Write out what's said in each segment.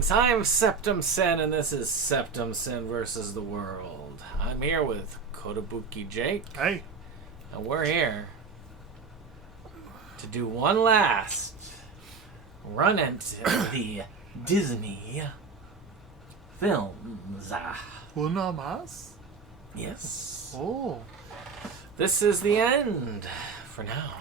Greetings, I'm SeptumSin, and this is SeptumSin versus the world. I'm here with Kotobuki Jake. Hey. And we're here to do one last run into the Disney Filmz. Uno más? Yes. Oh. This is the end for now.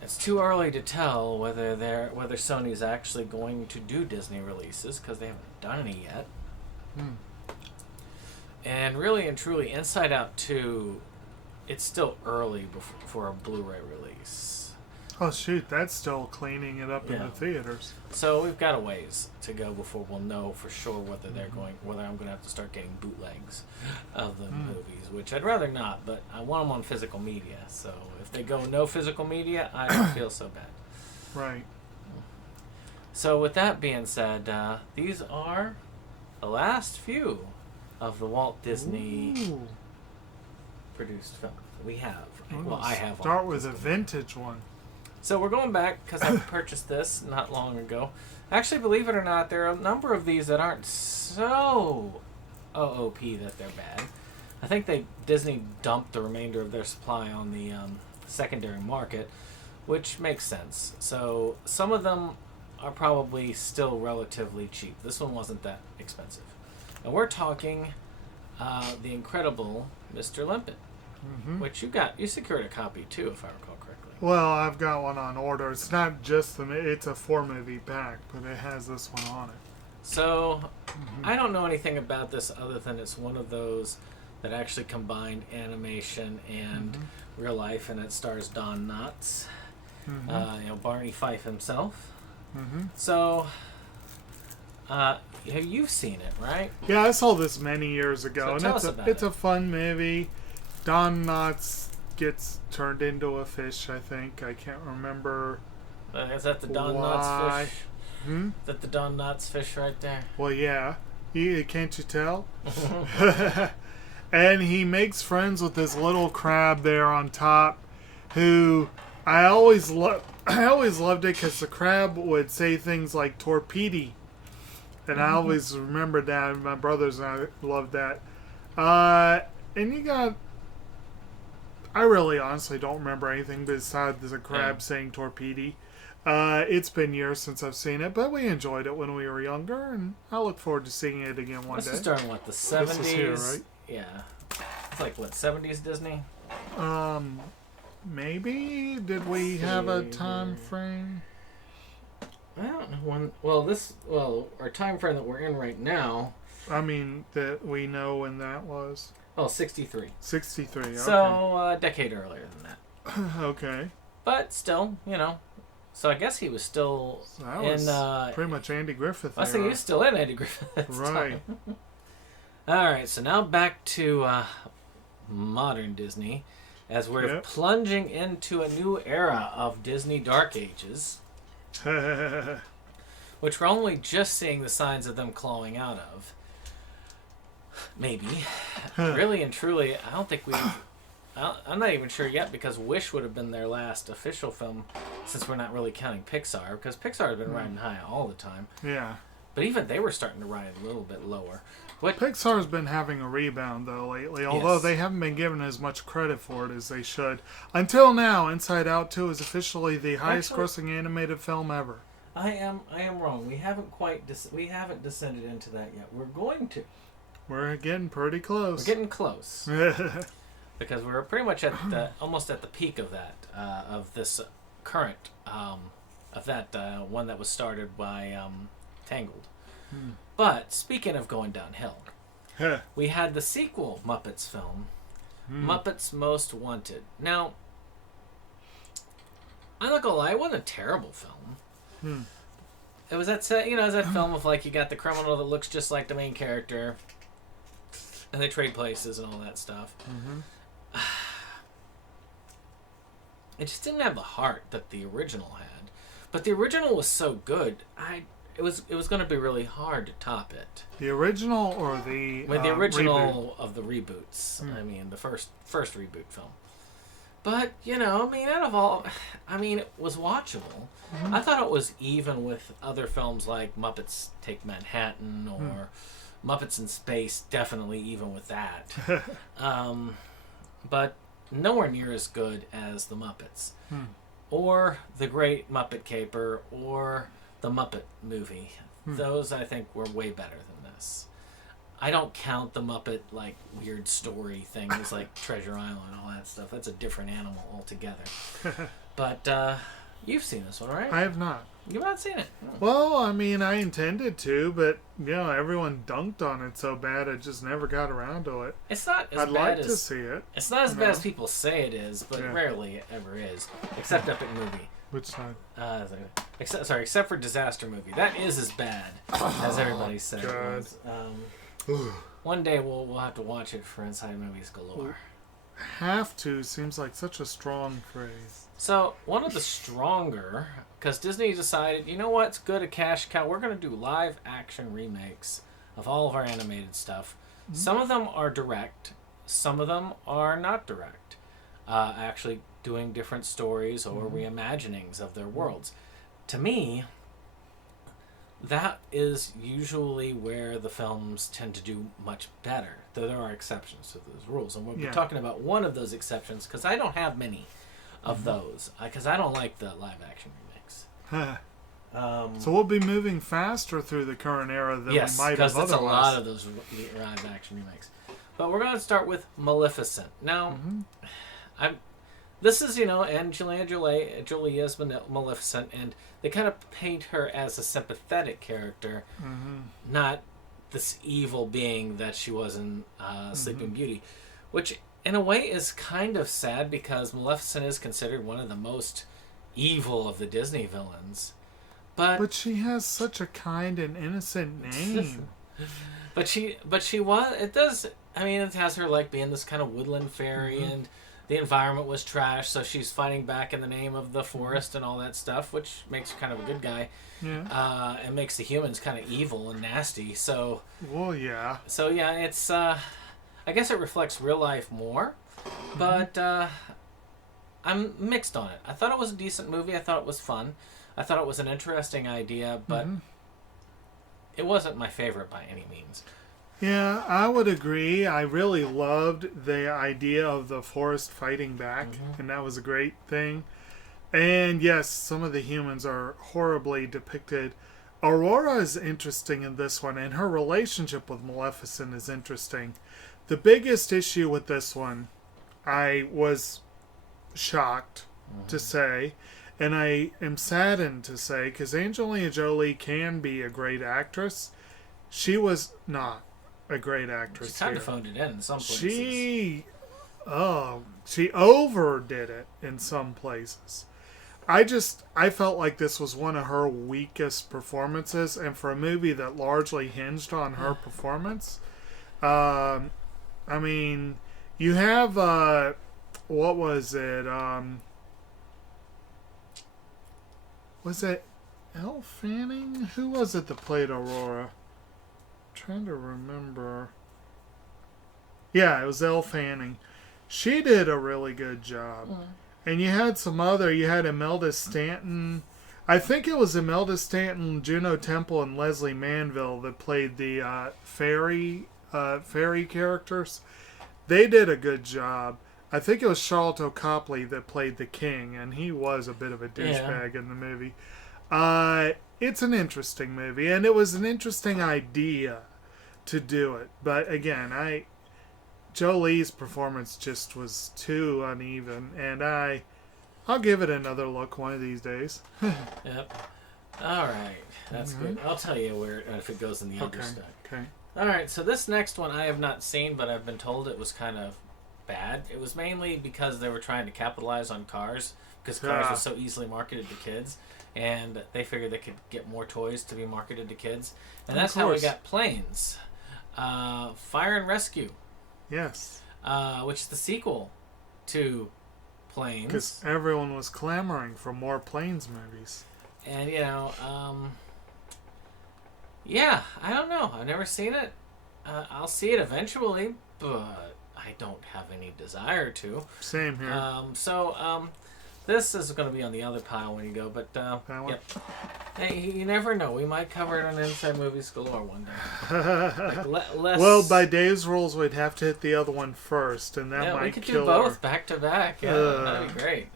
It's too early to tell whether Sony's actually going to do Disney releases because they haven't done any yet. And really and truly, Inside Out 2, it's still early for a Blu-ray release. Oh shoot, that's still cleaning it up in the theaters. So we've got a ways to go before we'll know for sure whether I'm going to have to start getting bootlegs of the movies, which I'd rather not, but I want them on physical media. So if they go no physical media, I don't feel so bad. Right. So with that being said, these are the last few of the Walt Disney produced films we have. Well, I have. Start with a vintage one. So we're going back because I purchased this not long ago. Actually, believe it or not, there are a number of these that aren't so OOP that they're bad. I think Disney dumped the remainder of their supply on the secondary market, which makes sense. So some of them are probably still relatively cheap. This one wasn't that expensive. And we're talking the incredible Mr. Limpet, which you secured a copy too, if I recall correctly. Well, I've got one on order. It's not just it's a 4-movie pack, but it has this one on it. So, I don't know anything about this other than it's one of those that actually combined animation and real life, and it stars Don Knotts, Barney Fife himself. So, you've seen it, right? Yeah, I saw this many years ago, So and it's a fun movie. Don Knotts gets turned into a fish, I think. I can't remember. Is that the Don Knotts fish? Is that the Don Knotts fish right there? Well, yeah. Can't you tell? And he makes friends with this little crab there on top, who I always loved it because the crab would say things like torpedo, and I always remembered that. And my brothers and I loved that. And you got. I really honestly don't remember anything besides the crab saying torpedo. It's been years since I've seen it, but we enjoyed it when we were younger, and I look forward to seeing it again one day. This is during what, the 70s? This is here, right? Yeah. It's like, what, 70s Disney? Maybe? Did we have a time frame? I don't know when. Our time frame that we're in right now. I mean, that we know when that was. Oh, 63. 63, okay. So, a decade earlier than that. Okay. But still, So I guess he was still pretty much Andy Griffith. I think he was still in Andy Griffith at the right. time. Alright, so now back to modern Disney, as we're plunging into a new era of Disney Dark Ages, which we're only just seeing the signs of them clawing out of. Maybe. Really and truly, I don't think I'm not even sure yet, because Wish would have been their last official film, since we're not really counting Pixar, because Pixar has been riding high all the time. Yeah. But even they were starting to ride a little bit lower. Pixar's been having a rebound, though, lately, although they haven't been given as much credit for it as they should. Until now, Inside Out 2 is officially the highest-grossing animated film ever. I am wrong. We haven't descended into that yet. We're going to. We're getting pretty close. We're getting close. Because we're pretty much almost at the peak of that, of this current, of that one that was started by Tangled. But speaking of going downhill, we had the sequel Muppets film, Muppets Most Wanted. Now, I'm not gonna lie, it wasn't a terrible film. It was that film of like you got the criminal that looks just like the main character, and they trade places and all that stuff. It just didn't have the heart that the original had. But the original was so good, it was going to be really hard to top it. The original or the the original reboot? of the reboots. I mean, the first reboot film. But, I mean, out of all, it was watchable. Mhm. I thought it was even with other films like Muppets Take Manhattan or Muppets in Space, definitely even with that. But nowhere near as good as the Muppets. Or The Great Muppet Caper or the Muppet Movie. Those, I think, were way better than this. I don't count the Muppet, like, weird story things like Treasure Island and all that stuff. That's a different animal altogether. But, you've seen this one, right? I have not. You've not seen it? Well, I mean, I intended to, but, everyone dunked on it so bad I just never got around to it. It's not as I'd bad like as... to see it. It's not as bad as people say it is, but Yeah. rarely it ever is. Except Epic Movie. Which side? Except for Disaster Movie. That is as bad as everybody said it was. One day we'll have to watch it for Inside Movies Galore. Have to seems like such a strong phrase. So, one of the stronger, because Disney decided, you know what's good, a cash cow? We're going to do live action remakes of all of our animated stuff. Some of them are direct, some of them are not direct. Actually doing different stories or reimaginings of their worlds. To me, that is usually where the films tend to do much better. Though there are exceptions to those rules. And we'll be talking about one of those exceptions, because I don't have many of those. Because I don't like the live action remakes. So we'll be moving faster through the current era than we might have because otherwise. it's a lot of those live action remakes. But we're going to start with Maleficent. Now, this is, Angelina Jolie is Maleficent, and they kind of paint her as a sympathetic character, not this evil being that she was in Sleeping Beauty, which in a way is kind of sad because Maleficent is considered one of the most evil of the Disney villains. But she has such a kind and innocent name. but she was, it does, it has her like being this kind of woodland fairy, and the environment was trash, so she's fighting back in the name of the forest and all that stuff, which makes her kind of a good guy. Yeah. And makes the humans kind of evil and nasty. So. Well, yeah. So yeah, it's. I guess it reflects real life more, but I'm mixed on it. I thought it was a decent movie. I thought it was fun. I thought it was an interesting idea, but it wasn't my favorite by any means. Yeah, I would agree. I really loved the idea of the forest fighting back, and that was a great thing. And yes, some of the humans are horribly depicted. Aurora is interesting in this one, and her relationship with Maleficent is interesting. The biggest issue with this one, I was shocked to say, and I am saddened to say, because Angelina Jolie can be a great actress. She was not a great actress. She kind of phoned it in some places. She overdid it in some places. I felt like this was one of her weakest performances, and for a movie that largely hinged on her performance, you have what was it? Was it Elle Fanning? Who was it that played Aurora? I'm trying to remember. Yeah, it was Elle Fanning. She did a really good job. And you had you had Imelda Stanton. I think it was Imelda Stanton, Juno Temple, and Leslie Manville that played the fairy characters. They did a good job. I think it was Charlton Copley that played the king, and he was a bit of a douchebag in the movie. It's an interesting movie, and it was an interesting idea to do it. But again, Jolie's performance just was too uneven, and I'll give it another look one of these days. Yep. All right, that's good. I'll tell you if it goes in the other stuff. Okay. All right, so this next one I have not seen, but I've been told it was kind of bad. It was mainly because they were trying to capitalize on Cars, because Cars was so easily marketed to kids, and they figured they could get more toys to be marketed to kids, and that's how we got Planes. Fire and Rescue. Yes. Which is the sequel to Planes. Because everyone was clamoring for more Planes movies. And, yeah, I don't know. I've never seen it. I'll see it eventually, but I I don't have any desire to. Same here. This is going to be on the other pile when you go, but yep. Hey, you never know. We might cover it on Inside Movies Galore one day. Less... Well, by Dave's rules, we'd have to hit the other one first, and that might we could kill do both her. back to back. Yeah, that'd be great.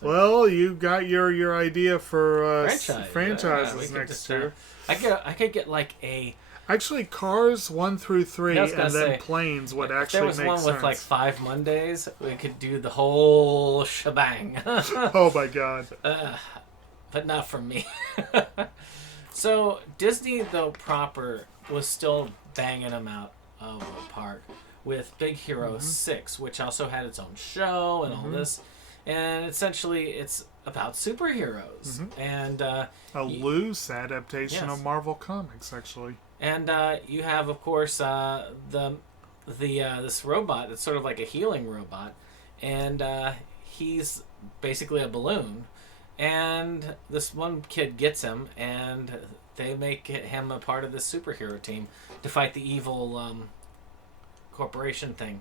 Well, you got your idea for franchises we next year. I could get like a... Actually, Cars 1 through 3 and then say, Planes would actually make sense. If there was one with like 5 Mondays, we could do the whole shebang. Oh my god. But not from me. So Disney, though proper, was still banging them out of the park with Big Hero 6, which also had its own show and all this. And essentially, it's about superheroes. And a loose adaptation of Marvel Comics, actually. And you have, of course, this robot that's sort of like a healing robot, and he's basically a balloon. And this one kid gets him, and they make him a part of this superhero team to fight the evil corporation thing.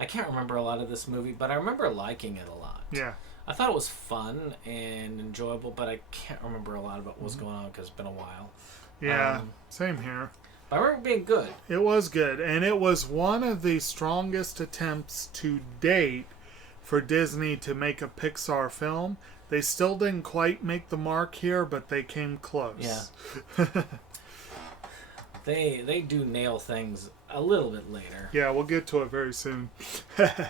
I can't remember a lot of this movie, but I remember liking it a lot. Yeah. I thought it was fun and enjoyable, but I can't remember a lot about what was going on because it's been a while. Yeah, same here. But I remember being good. It was good, and it was one of the strongest attempts to date for Disney to make a Pixar film. They still didn't quite make the mark here, but they came close. Yeah. They do nail things a little bit later. Yeah, we'll get to it very soon.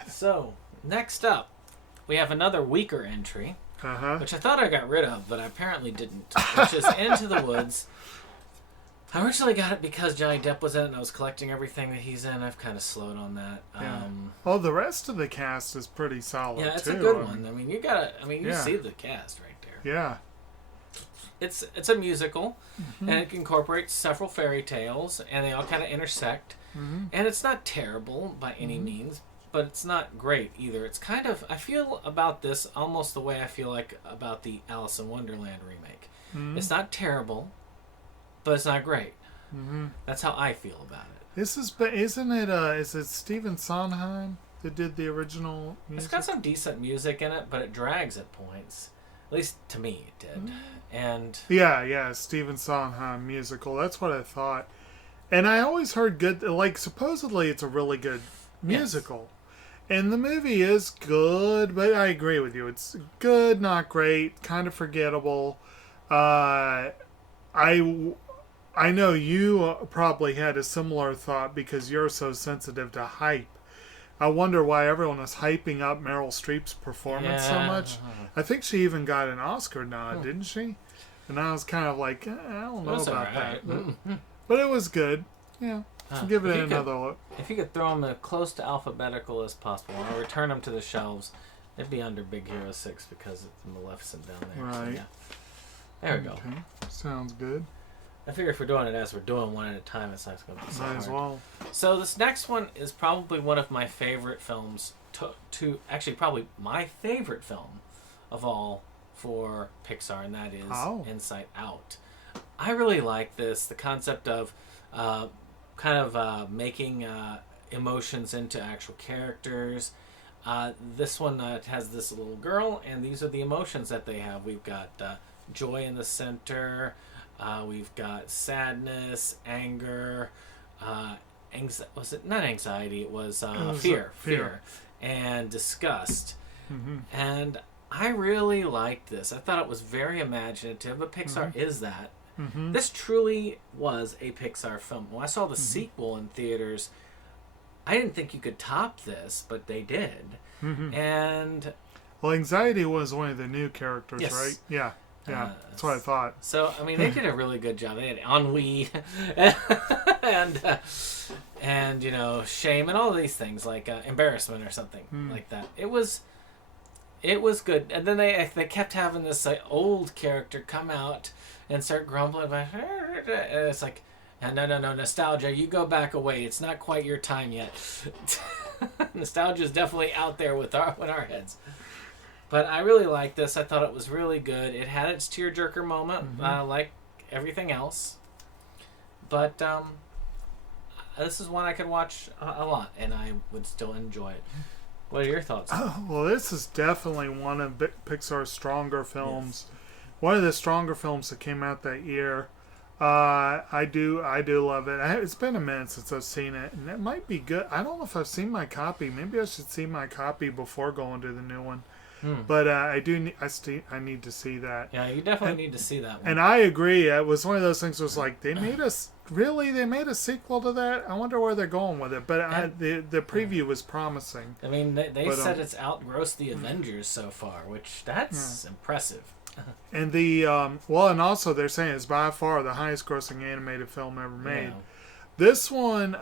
So, next up, we have another weaker entry, which I thought I got rid of, but I apparently didn't, which is Into the Woods. I originally got it because Johnny Depp was in it and I was collecting everything that he's in. I've kind of slowed on that. Yeah. The rest of the cast is pretty solid, yeah, it's too. a good one. I mean, you see the cast right there. Yeah. It's a musical, and it incorporates several fairy tales, and they all kind of intersect. And it's not terrible by any means, but it's not great either. It's kind of, I feel about this almost the way I feel like about the Alice in Wonderland remake. It's not terrible, but it's not great. That's how I feel about it. Is it Stephen Sondheim that did the original music? It's got some decent music in it, but it drags at points. At least to me it did. And yeah, Stephen Sondheim musical. That's what I thought. And I always heard good, like, supposedly it's a really good musical. Yes. And the movie is good, but I agree with you. It's good, not great, kind of forgettable. I know you probably had a similar thought because you're so sensitive to hype. I wonder why everyone was hyping up Meryl Streep's performance so much. I think she even got an Oscar nod, didn't she? And I was kind of like, I don't know about that. But it was good. Yeah. Give it another look. If you could throw them as close to alphabetical as possible and return them to the shelves, they'd be under Big Hero 6 because it's Maleficent down there. Right. So, yeah. There we go. Sounds good. I figure if we're doing it as we're doing one at a time, it's not going to be so hard. Might as well. So this next one is probably one of my favorite films actually probably my favorite film of all for Pixar, and that is Inside Out. I really like this. The concept of making emotions into actual characters. This one has this little girl, and these are the emotions that they have. We've got joy in the center. We've got sadness, anger, was it not anxiety? It was fear, and disgust. And I really liked this. I thought it was very imaginative, but Pixar is that. This truly was a Pixar film. When I saw the sequel in theaters, I didn't think you could top this, but they did. And anxiety was one of the new characters, yes. right? Yeah. Yeah, that's what I thought. So, I mean, they did a really good job. They had ennui and shame and all of these things, like embarrassment or something like that. It was good. And then they kept having this old character come out and start grumbling about it. And it's like, no, nostalgia, you go back away. It's not quite your time yet. Nostalgia is definitely out there with our heads. But I really liked this. I thought it was really good. It had its tearjerker moment, like everything else. But this is one I could watch a lot, and I would still enjoy it. What are your thoughts? Well, this is definitely one of Pixar's stronger films. Yes. One of the stronger films that came out that year. I do love it. It's been a minute since I've seen it, and it might be good. I don't know if I've seen my copy. Maybe I should see my copy before going to the new one. But I do. I need to see that. Yeah, you definitely need to see that one. And I agree. It was one of those things. Was like they made us really. They made a sequel to that. I wonder where they're going with it. But the preview was promising. I mean, they said it's outgrossed the Avengers so far, which that's impressive. And the and also they're saying it's by far the highest grossing animated film ever made. Yeah. This one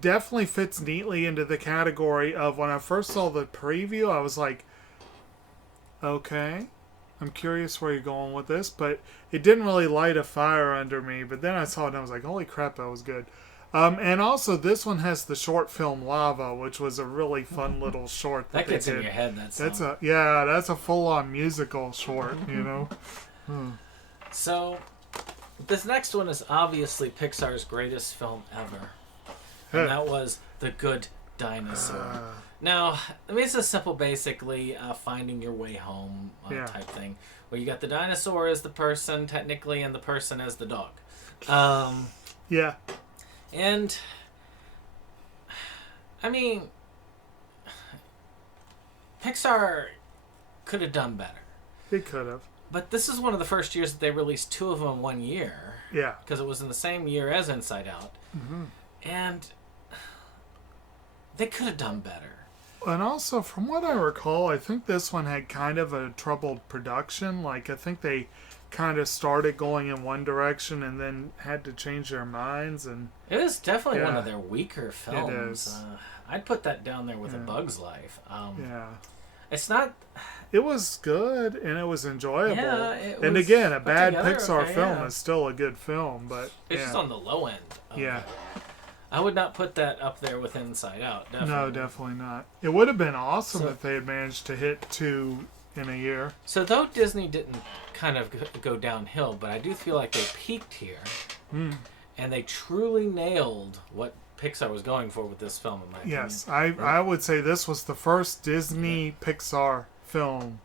definitely fits neatly into the category of when I first saw the preview, I was like, okay, I'm curious where you're going with this, but it didn't really light a fire under me. But then I saw it and I was like, holy crap, that was good. And also, this one has the short film Lava, which was a really fun little short that gets in your head. That's a full-on musical short, you know. So, this next one is obviously Pixar's greatest film ever, and that was The Good Dinosaur. Now, I mean, it's a simple, basically finding your way home type thing, where you got the dinosaur as the person technically, and the person as the dog. Yeah. And, I mean, Pixar could have done better. They could have. But this is one of the first years that they released two of them in 1 year. Yeah. Because it was in the same year as Inside Out. Mm-hmm. And they could have done better. And also, from what I recall, I think this one had kind of a troubled production. Like, I think they kind of started going in one direction and then had to change their minds. And it is definitely one of their weaker films. It is. I'd put that down there with A Bug's Life. It's not... It was good and it was enjoyable. Yeah, and again, a bad Pixar okay, film is still a good film, but it's just on the low end. I would not put that up there with Inside Out. Definitely. No, definitely not. It would have been awesome if they had managed to hit 2 in a year. So though Disney didn't kind of go downhill, but I do feel like they peaked here, and they truly nailed what Pixar was going for with this film. In my opinion. Yes, I would say this was the first Disney Pixar film.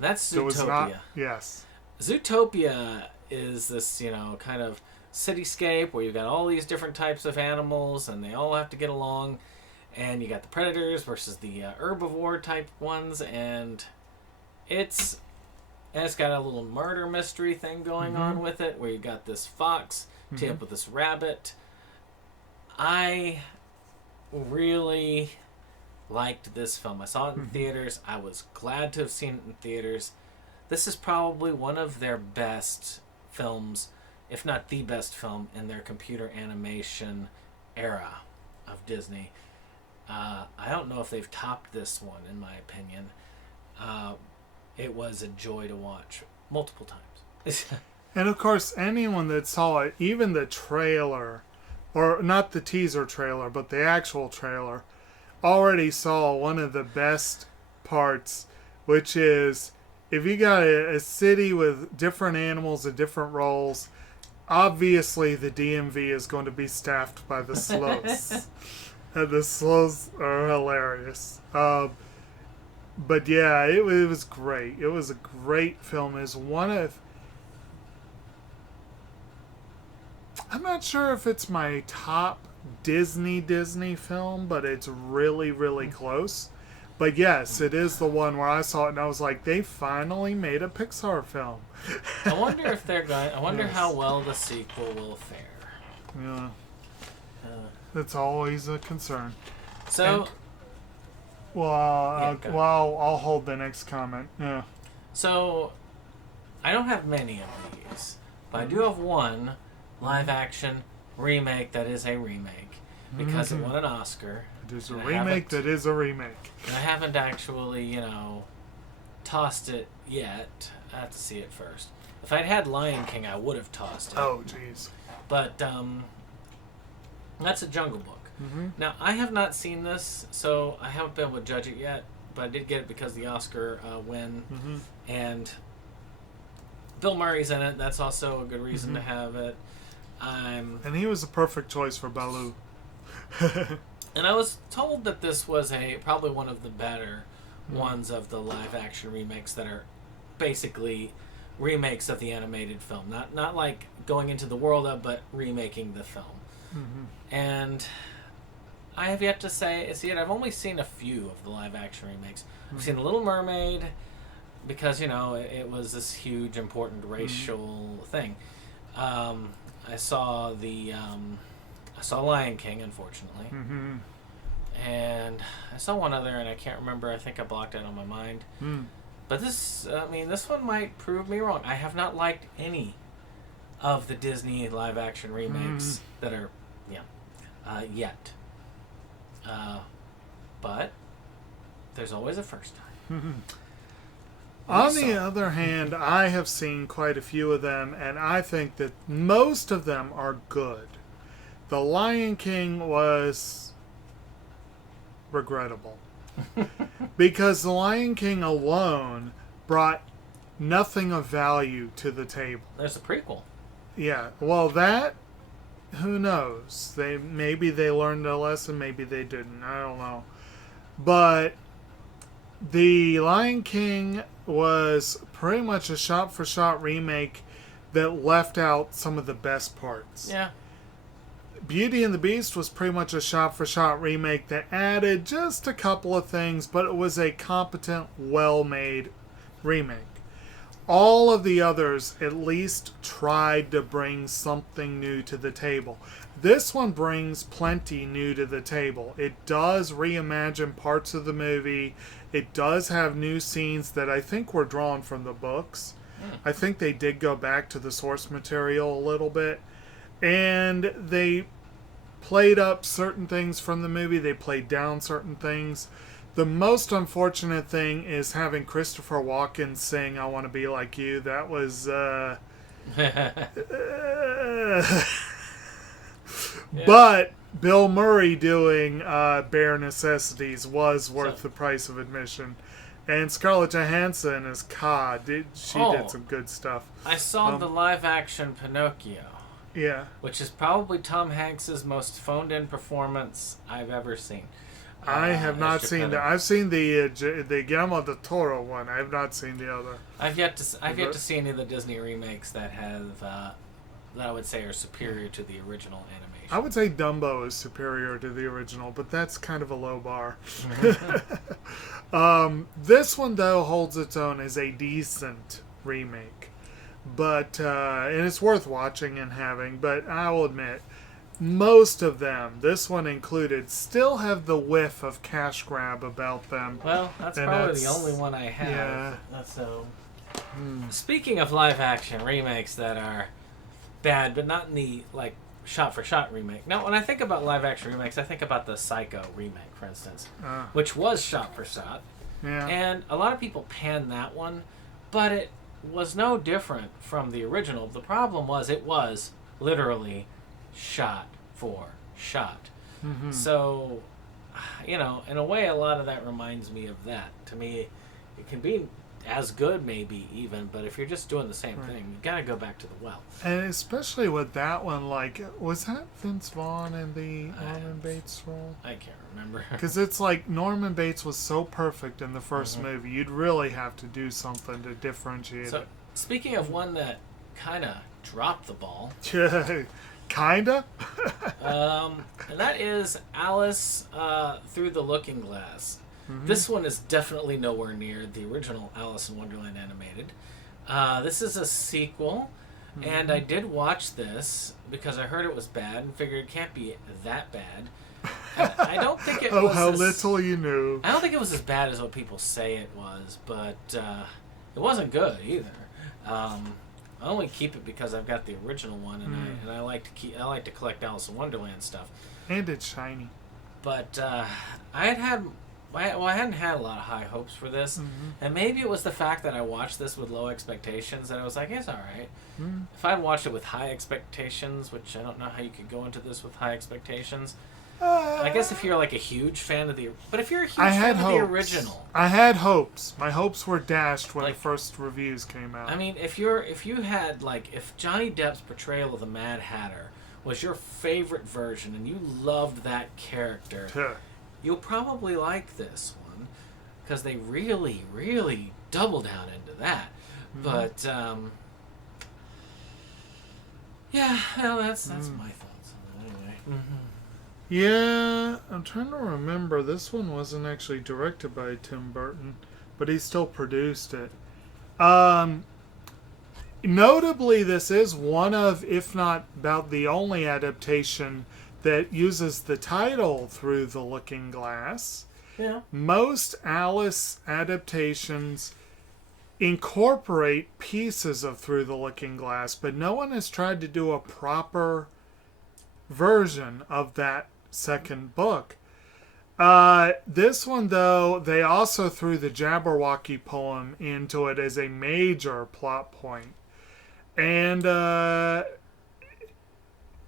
That's Zootopia. Was not, yes. Zootopia is this, kind of cityscape where you've got all these different types of animals and they all have to get along, and you got the predators versus the herbivore type ones, and it's got a little murder mystery thing going on with it where you got this fox team up with this rabbit. I really liked this film. I saw it in theaters. I was glad to have seen it in theaters. This is probably one of their best films, if not the best film, in their computer animation era of Disney. I don't know if they've topped this one, in my opinion. It was a joy to watch multiple times. And of course, anyone that saw it, even the trailer, or not the teaser trailer, but the actual trailer, already saw one of the best parts, which is if you got a city with different animals and different roles, obviously the DMV is going to be staffed by the sloths. And the sloths are hilarious. But yeah, it was great. It was a great film. It's one of... I'm not sure if it's my top Disney film, but it's really, really close. But yes, it is the one where I saw it and I was like, they finally made a Pixar film. I wonder if they're going... I wonder how well the sequel will fare. Yeah. That's always a concern. So... I'll hold the next comment. Yeah. So, I don't have many of these, but I do have one live-action remake that is a remake because it won an Oscar. It is a remake that is a remake. And I haven't actually, tossed it yet. I have to see it first. If I'd had Lion King, I would have tossed it. Oh, jeez. But that's a Jungle Book. Now, I have not seen this, so I haven't been able to judge it yet, but I did get it because of the Oscar win, and Bill Murray's in it. That's also a good reason to have it. And he was a perfect choice for Baloo. And I was told that this was probably one of the better ones of the live action remakes that are basically remakes of the animated film. Not like going into the world of, but remaking the film. Mm-hmm. And I have yet to see it. I've only seen a few of the live action remakes. I've seen The Little Mermaid because, it was this huge, important racial thing. I saw Lion King, unfortunately. Mm-hmm. And I saw one other, and I can't remember. I think I blocked it on my mind. But this one might prove me wrong. I have not liked any of the Disney live-action remakes that are, yet. But there's always a first time. On the other hand, I have seen quite a few of them, and I think that most of them are good. The Lion King was regrettable. Because The Lion King alone brought nothing of value to the table. There's a prequel. Yeah, well, that, who knows? Maybe they learned a lesson, maybe they didn't. I don't know. But The Lion King was pretty much a shot-for-shot remake that left out some of the best parts. Yeah. Beauty and the Beast was pretty much a shot-for-shot remake that added just a couple of things, but it was a competent, well-made remake. All of the others at least tried to bring something new to the table. This one brings plenty new to the table. It does reimagine parts of the movie. It does have new scenes that I think were drawn from the books. I think they did go back to the source material a little bit. And they played up certain things from the movie. They played down certain things. The most unfortunate thing is having Christopher Walken sing "I Want to Be Like You." That was... But Bill Murray doing Bare Necessities was worth the price of admission. And Scarlett Johansson as Ka. She did some good stuff. I saw the live-action Pinocchio. Yeah. Which is probably Tom Hanks' most phoned-in performance I've ever seen. I have not seen that. I've seen the Guillermo del Toro one. I have not seen the other. I've yet to see any of the Disney remakes that have that I would say are superior to the original animation. I would say Dumbo is superior to the original, but that's kind of a low bar. This one though holds its own as a decent remake. But and it's worth watching and having, but I will admit, most of them, this one included, still have the whiff of cash grab about them. Well, that's probably the only one I have. Yeah. So, speaking of live action remakes that are bad, but not in the shot for shot remake. Now, when I think about live action remakes, I think about the Psycho remake, for instance, which was shot for shot. Yeah. And a lot of people pan that one, but it was no different from the original. The problem was it was literally shot for shot. So, in a way, a lot of that reminds me of that. To me, it can be as good, maybe even, but if you're just doing the same thing, you gotta go back to the well. And especially with that one, was that Vince Vaughn in the Norman Bates role? I can't remember. Because it's like Norman Bates was so perfect in the first movie, you'd really have to do something to differentiate it. Speaking of one that kind of dropped the ball. Kinda? And that is Alice Through the Looking Glass. This one is definitely nowhere near the original Alice in Wonderland animated. This is a sequel, and I did watch this because I heard it was bad and figured it can't be that bad. I don't think it was... how little you knew. I don't think it was as bad as what people say it was, but it wasn't good either. I only keep it because I've got the original one, and I like to collect Alice in Wonderland stuff. And it's shiny. But I hadn't had a lot of high hopes for this, and maybe it was the fact that I watched this with low expectations that I was like, it's all right. If I'd watched it with high expectations, which I don't know how you could go into this with high expectations. I guess if you're a huge fan of but if you're a huge fan of the original, I had hopes. My hopes were dashed when the first reviews came out. I mean, if Johnny Depp's portrayal of the Mad Hatter was your favorite version and you loved that character, you'll probably like this one because they really, really double down into that. Mm-hmm. But yeah, well, that's my thoughts on it anyway. Mm-hmm. Yeah, I'm trying to remember. This one wasn't actually directed by Tim Burton, but he still produced it. Notably, this is one of, if not about the only adaptation that uses the title Through the Looking Glass. Yeah. Most Alice adaptations incorporate pieces of Through the Looking Glass, but no one has tried to do a proper version of that second book. This one, though, they also threw the Jabberwocky poem into it as a major plot point. And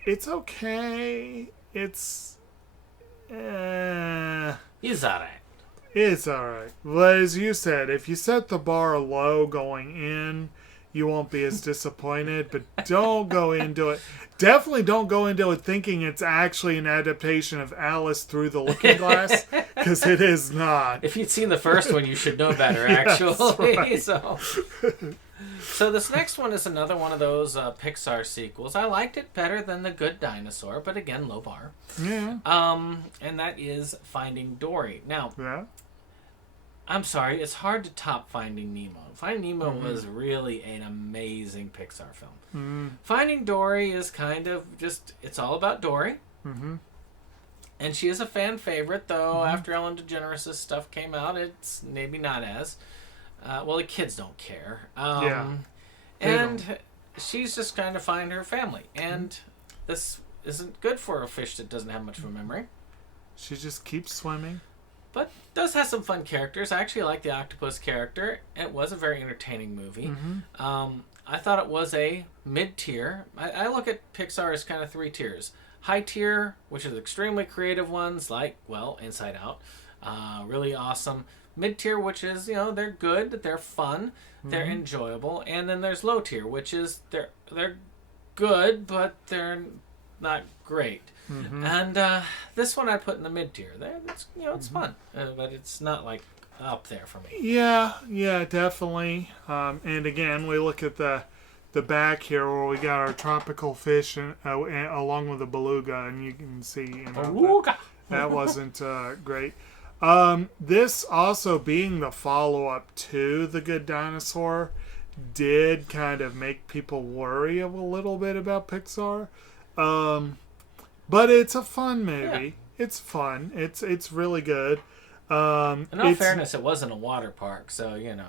it's okay. It's alright. It's alright. But as you said, if you set the bar low going in, you won't be as disappointed. But don't go into it. Definitely don't go into it thinking it's actually an adaptation of Alice Through the Looking Glass, because it is not. If you'd seen the first one, you should know better, actually. Yes, right. So this next one is another one of those Pixar sequels. I liked it better than The Good Dinosaur, but again, low bar. Yeah. And that is Finding Dory. Now, yeah. I'm sorry, it's hard to top Finding Nemo. Finding Nemo was really an amazing Pixar film. Mm-hmm. Finding Dory is kind of just, it's all about Dory. Mm-hmm. And she is a fan favorite, though after Ellen DeGeneres' stuff came out, it's maybe not as. Well, the kids don't care. And she's just trying to find her family. And this isn't good for a fish that doesn't have much of a memory. She just keeps swimming. But does have some fun characters. I actually like the octopus character. It was a very entertaining movie. Mm-hmm. I thought it was a mid-tier. I look at Pixar as kind of 3 tiers. High tier, which is extremely creative ones like, well, Inside Out. Really awesome. Mid-tier, which is, they're good, they're fun, they're enjoyable. And then there's low tier, which is they're good, but they're not great. Mm-hmm. And this one I put in the mid-tier. It's fun, but it's not like up there for me. Yeah, definitely. And again, we look at the back here where we got our tropical fish and along with the beluga, and you can see that wasn't great. This also being the follow-up to The Good Dinosaur did kind of make people worry a little bit about Pixar. But it's a fun movie. Yeah. It's fun. It's really good. In all fairness, it wasn't a water park, so, and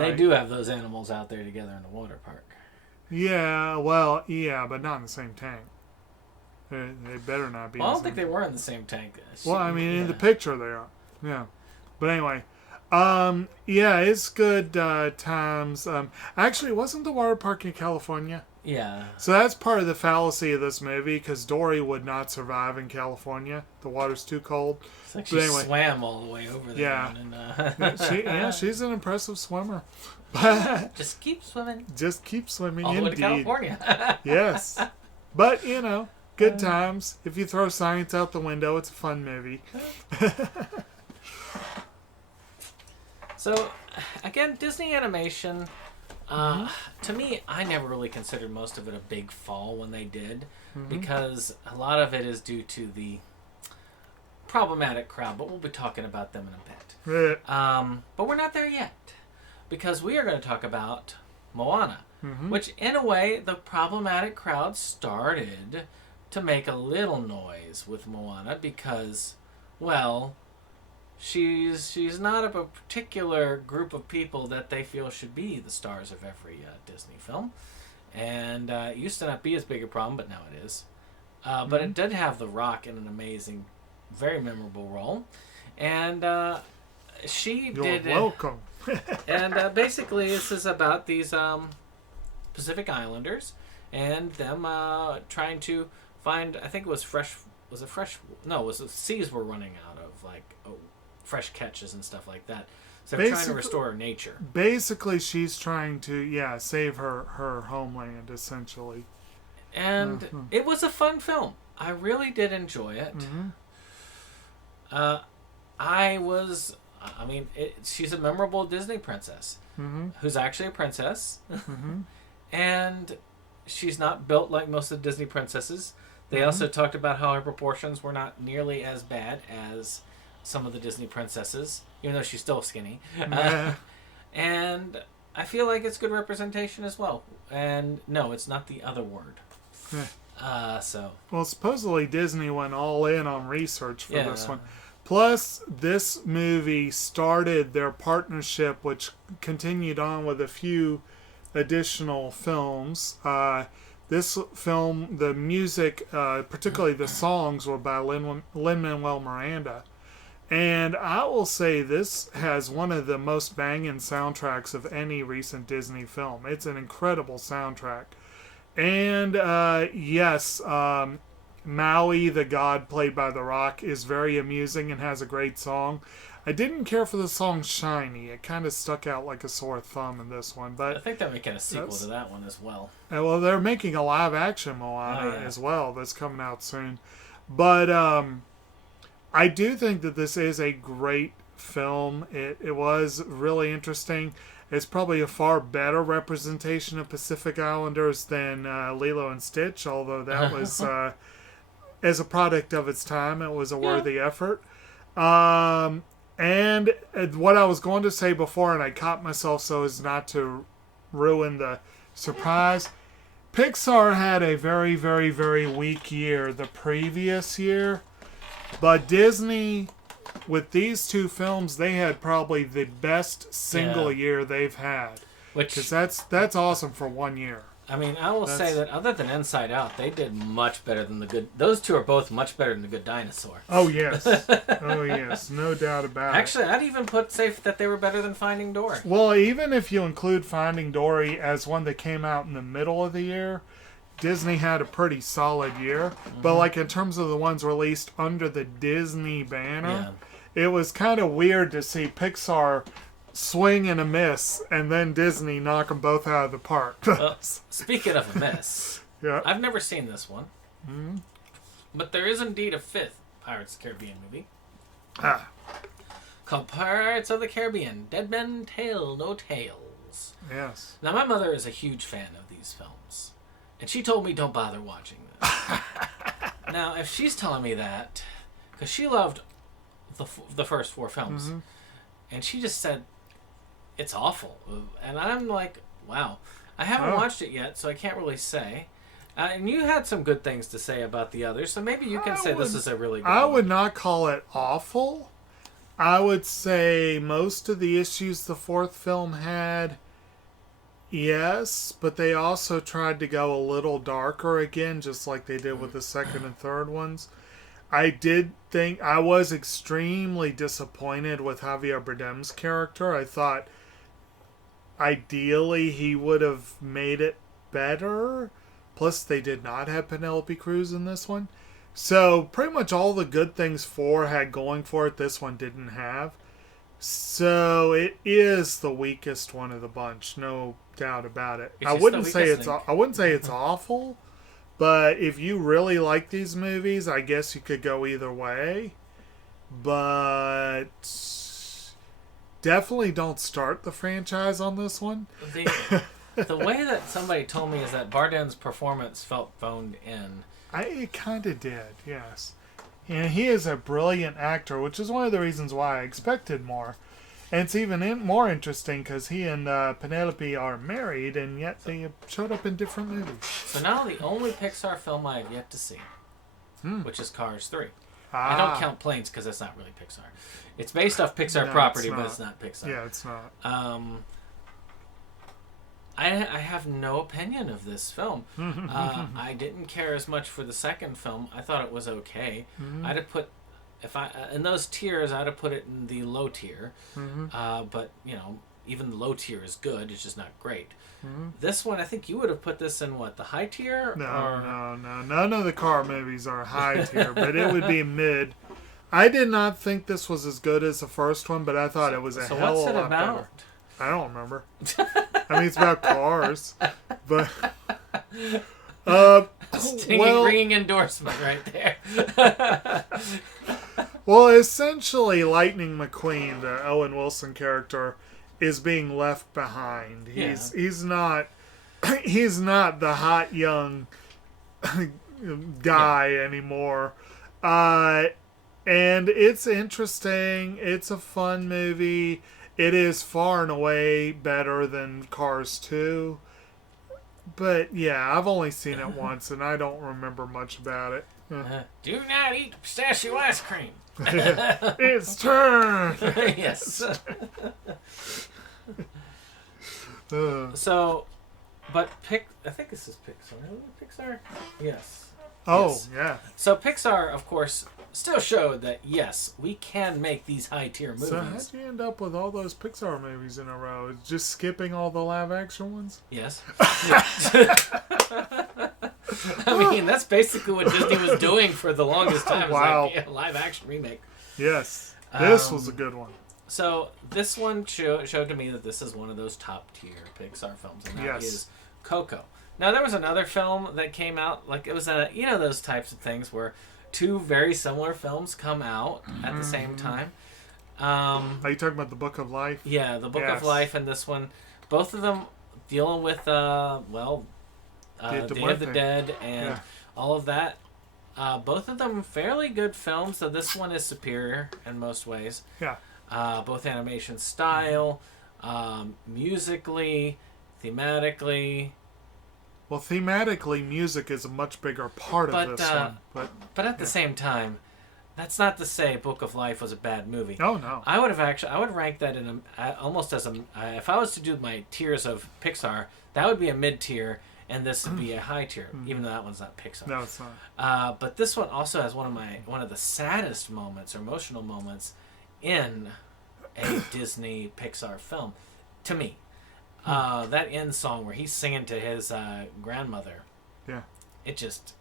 they do have those animals out there together in the water park. Yeah, well, but not in the same tank. They better not be. Well, I don't think they were in the same tank. Well, I mean, in the picture they are. Yeah. But anyway, it's good times. Actually, wasn't the water park in California? Yeah. So that's part of the fallacy of this movie, because Dory would not survive in California. The water's too cold. It's like she swam all the way over there. Yeah. She's an impressive swimmer. Just keep swimming. Just keep swimming, all the way indeed. to California. Yes. But, good times. If you throw science out the window, it's a fun movie. So, again, Disney animation, to me, I never really considered most of it a big fall when they did, because a lot of it is due to the problematic crowd, but we'll be talking about them in a bit. But we're not there yet, because we are going to talk about Moana, which, in a way, the problematic crowd started to make a little noise with Moana because, well, she's not of a particular group of people that they feel should be the stars of every Disney film. And it used to not be as big a problem, but now it is. But it did have The Rock in an amazing, very memorable role. And You're welcome. And basically this is about these Pacific Islanders and them trying to find, I think it was seas were running out of fresh catches and stuff like that. So they're trying to restore nature. Basically, she's trying to, save her homeland, essentially. And it was a fun film. I really did enjoy it. She's a memorable Disney princess who's actually a princess. And she's not built like most of the Disney princesses. They also talked about how her proportions were not nearly as bad as some of the Disney princesses, even though she's still skinny. And I feel like it's good representation as well. And no, it's not the other word. Well, supposedly Disney went all in on research for this one. Plus, this movie started their partnership, which continued on with a few additional films. This film, the music, particularly the songs, were by Lin-Manuel Miranda. And I will say this has one of the most banging soundtracks of any recent Disney film. It's an incredible soundtrack. And yes, Maui, the god played by The Rock, is very amusing and has a great song. I didn't care for the song Shiny. It kind of stuck out like a sore thumb in this one. But I think they're making a sequel to that one as well. Well, they're making a live action Moana as well that's coming out soon. But I do think that this is a great film. It was really interesting. It's probably a far better representation of Pacific Islanders than Lilo and Stitch, although that was, as a product of its time, it was a worthy effort. And what I was going to say before, and I caught myself so as not to ruin the surprise, Pixar had a very, very, very weak year the previous year, but Disney, with these two films, they had probably the best single year they've had. Because that's awesome for 1 year. I mean, I will say that other than Inside Out, they did much better than the good... Those two are both much better than The Good Dinosaur. Oh, yes. Oh, yes. No doubt about it. Actually, I'd even say that they were better than Finding Dory. Well, even if you include Finding Dory as one that came out in the middle of the year, Disney had a pretty solid year. But, like, in terms of the ones released under the Disney banner, it was kind of weird to see Pixar swing and a miss, and then Disney knock them both out of the park. Speaking of a miss, I've never seen this one, but there is indeed a fifth Pirates of the Caribbean movie called Pirates of the Caribbean: Dead Men Tell No Tales. Yes. Now, my mother is a huge fan of these films, and she told me don't bother watching this. Now, if she's telling me that, because she loved the first four films, and she just said it's awful, and I'm like, wow, I haven't watched it yet, so I can't really say. And you had some good things to say about the others, so maybe you can say this is a really good one. Would not call it awful. I would say most of the issues the fourth film had, yes, but they also tried to go a little darker again, just like they did with the second and third ones. I did think I was extremely disappointed with Javier Bardem's character. I thought ideally he would have made it better. Plus, they did not have Penelope Cruz in this one. So, pretty much all the good things 4 had going for it, this one didn't have. So, it is the weakest one of the bunch, no doubt about it. I wouldn't say it's awful. But if you really like these movies, I guess you could go either way. But definitely don't start the franchise on this one. The way that somebody told me is that Bardem's performance felt phoned in. It kind of did, yes. And he is a brilliant actor, which is one of the reasons why I expected more. And it's even more interesting because he and Penelope are married, and yet they showed up in different movies. So now the only Pixar film I have yet to see, which is Cars 3. I don't count Planes because that's not really Pixar. It's based off Pixar property, but it's not Pixar. Yeah, it's not. I have no opinion of this film. I didn't care as much for the second film. I thought it was okay. I'd have put... in those tiers, I'd have put it in the low tier. But, even the low tier is good. It's just not great. This one, I think you would have put this in, the high tier? No. None of the car movies are high tier, but it would be mid. I did not think this was as good as the first one, but I thought it was a hell of a lot better. So what's it about? I don't remember. I mean, it's about cars. But Ringing endorsement right there. Well, essentially, Lightning McQueen, the Owen Wilson character, is being left behind. He's not the hot young guy anymore. And it's interesting. It's a fun movie. It is far and away better than Cars 2. But yeah, I've only seen it once, and I don't remember much about it. Do not eat pistachio ice cream. It's turn. Yes. So, but I think this is Pixar. Pixar? Yes. Oh, yes. Yeah. So Pixar, of course, still showed that, yes, we can make these high-tier movies. So how'd you end up with all those Pixar movies in a row? Just skipping all the live-action ones? Yes. I mean, that's basically what Disney was doing for the longest time. Wow. Like, live-action remake. Yes. This was a good one. So this one showed to me that this is one of those top-tier Pixar films, and that is Coco. Now, there was another film that came out, like it was those types of things where two very similar films come out at the same time. Are you talking about The Book of Life? Yeah, The Book of Life and this one. Both of them dealing with, Day of the Dead and all of that. Both of them fairly good films, so this one is superior in most ways. Yeah. Both animation style, musically, thematically. Well, thematically, music is a much bigger part of this one. But at the same time, that's not to say Book of Life was a bad movie. Oh, no. I would rank that in almost as if I was to do my tiers of Pixar, that would be a mid-tier, and this would be a high tier, even though that one's not Pixar. No, it's not. But this one also has one of the saddest moments or emotional moments in a Disney Pixar film, to me. That end song where he's singing to his grandmother. Yeah. It just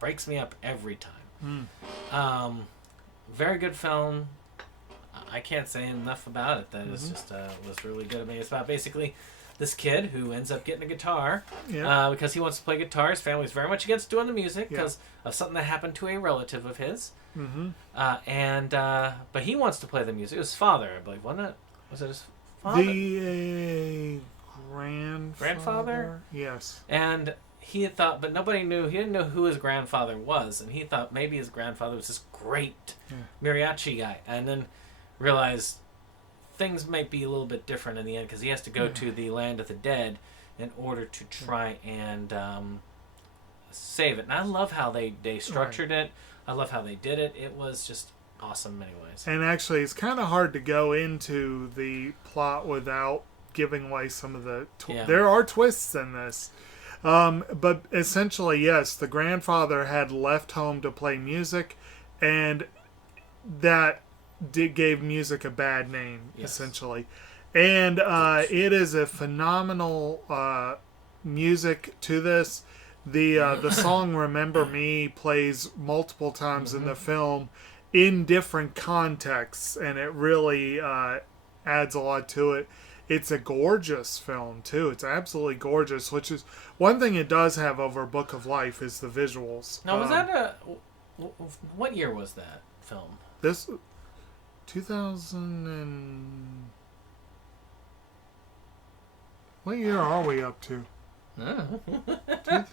breaks me up every time. Very good film. I can't say enough about it. That is just was really good. I mean, it's about basically this kid who ends up getting a guitar because he wants to play guitar. His family's very much against doing the music because of something that happened to a relative of his. But he wants to play the music. It was his father, I believe, wasn't it? Was it his father? The grandfather? Yes. And he had thought, but nobody knew. He didn't know who his grandfather was, and he thought maybe his grandfather was this great mariachi guy, and then realized things might be a little bit different in the end because he has to go to the land of the dead in order to try and save it. And I love how they structured it. I love how they did it. It was just awesome in many ways. And actually, it's kind of hard to go into the plot without giving away some of the... There are twists in this. But essentially, yes, the grandfather had left home to play music, and that gave music a bad name, essentially. And it is a phenomenal music to this. The song Remember Me plays multiple times in the film in different contexts, and it really adds a lot to it. It's a gorgeous film, too. It's absolutely gorgeous, which is one thing it does have over Book of Life is the visuals. Now, was that what year was that film? This 2000 and... What year are we up to? It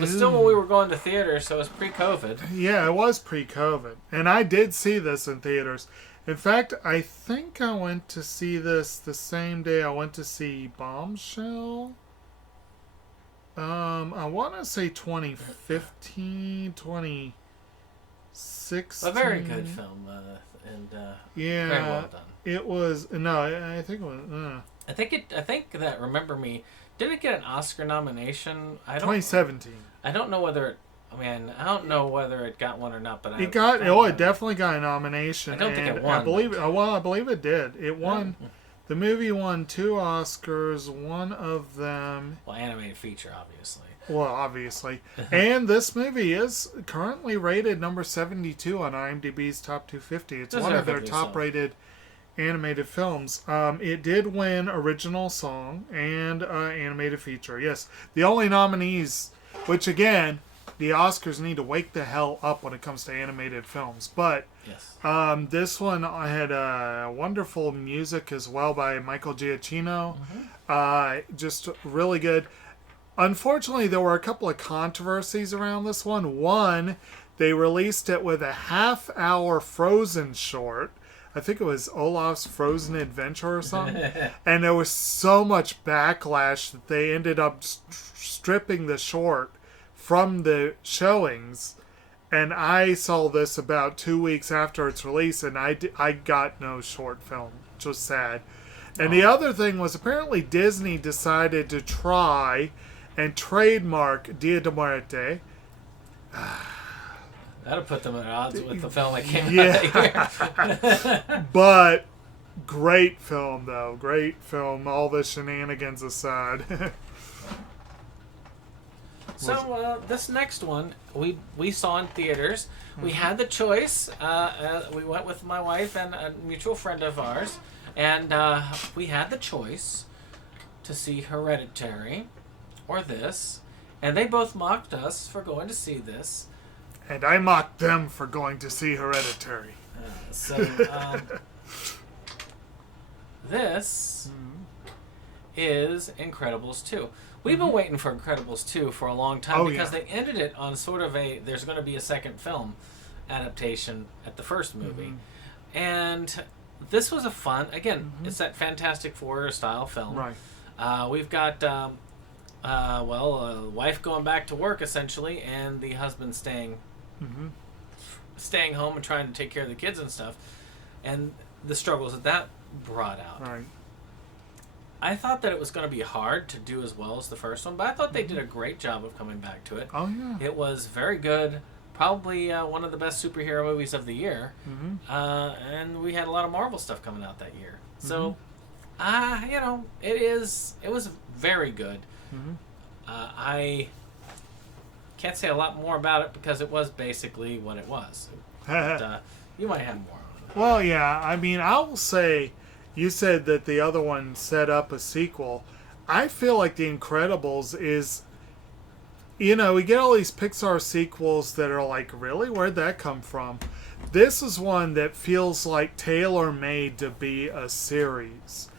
was still when we were going to theaters, so it was pre-COVID. Yeah, it was pre-COVID. And I did see this in theaters. In fact, I think I went to see this the same day I went to see Bombshell. I want to say 2015, 2016. A very good film, very well done. It was. No, I think it was. I think that Remember Me, did it get an Oscar nomination? 2017. I don't know whether I don't know whether it got one or not, but it definitely got a nomination. I don't think it won. I believe it did. It won. The movie won 2 Oscars. One of them... Well, animated feature, obviously. Well, obviously. And this movie is currently rated number 72 on IMDb's Top 250. It's one of their top-rated animated films. It did win Original Song and Animated Feature. Yes. The only nominees which again, the Oscars need to wake the hell up when it comes to animated films. But Yes. this one had wonderful music as well by Michael Giacchino. Just really good. Unfortunately, there were a couple of controversies around this one. One, they released it with a half-hour Frozen short. I think it was Olaf's Frozen Adventure or something. And there was so much backlash that they ended up stripping the short from the showings. And I saw this about 2 weeks after its release, and I got no short film, which was sad. And the other thing was apparently Disney decided to try and trademark Dia de Muerte. That'll put them at odds with the film that came out that year. But great film, though. Great film. All the shenanigans aside. So this next one we saw in theaters. We had the choice. We went with my wife and a mutual friend of ours, and we had the choice to see Hereditary or this, and they both mocked us for going to see this. And I mocked them for going to see Hereditary. This is Incredibles 2. We've been waiting for Incredibles 2 for a long time because they ended it on sort of there's going to be a second film adaptation at the first movie. And this was a fun, again, it's that Fantastic Four style film. Right. We've got, a wife going back to work essentially, and the husband staying home and trying to take care of the kids and stuff, and the struggles that brought out. Right. I thought that it was going to be hard to do as well as the first one, but I thought they did a great job of coming back to it. Oh, yeah. It was very good. Probably one of the best superhero movies of the year. And we had a lot of Marvel stuff coming out that year. So, it was very good. I can't say a lot more about it because it was basically what it was. But, you might have more on it. Well, yeah. I mean, I will say, you said that the other one set up a sequel. I feel like The Incredibles is, we get all these Pixar sequels that are like, really? Where'd that come from? This is one that feels like tailor-made to be a series.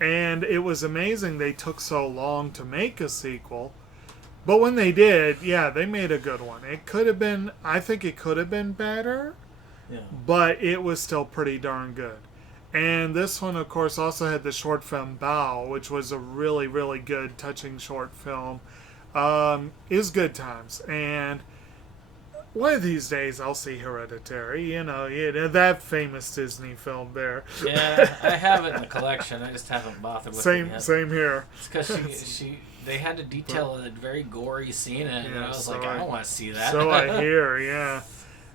And it was amazing they took so long to make a sequel. But when they did, yeah, they made a good one. I think it could have been better. Yeah. But it was still pretty darn good. And this one, of course, also had the short film Bow, which was a really, really good, touching short film. It was good times. And one of these days, I'll see Hereditary. That famous Disney film there. Yeah, I have it in the collection. I just haven't bothered with it yet. Same here. It's because they had to detail a very gory scene in it, and I was like, I don't want to see that. So I hear, yeah.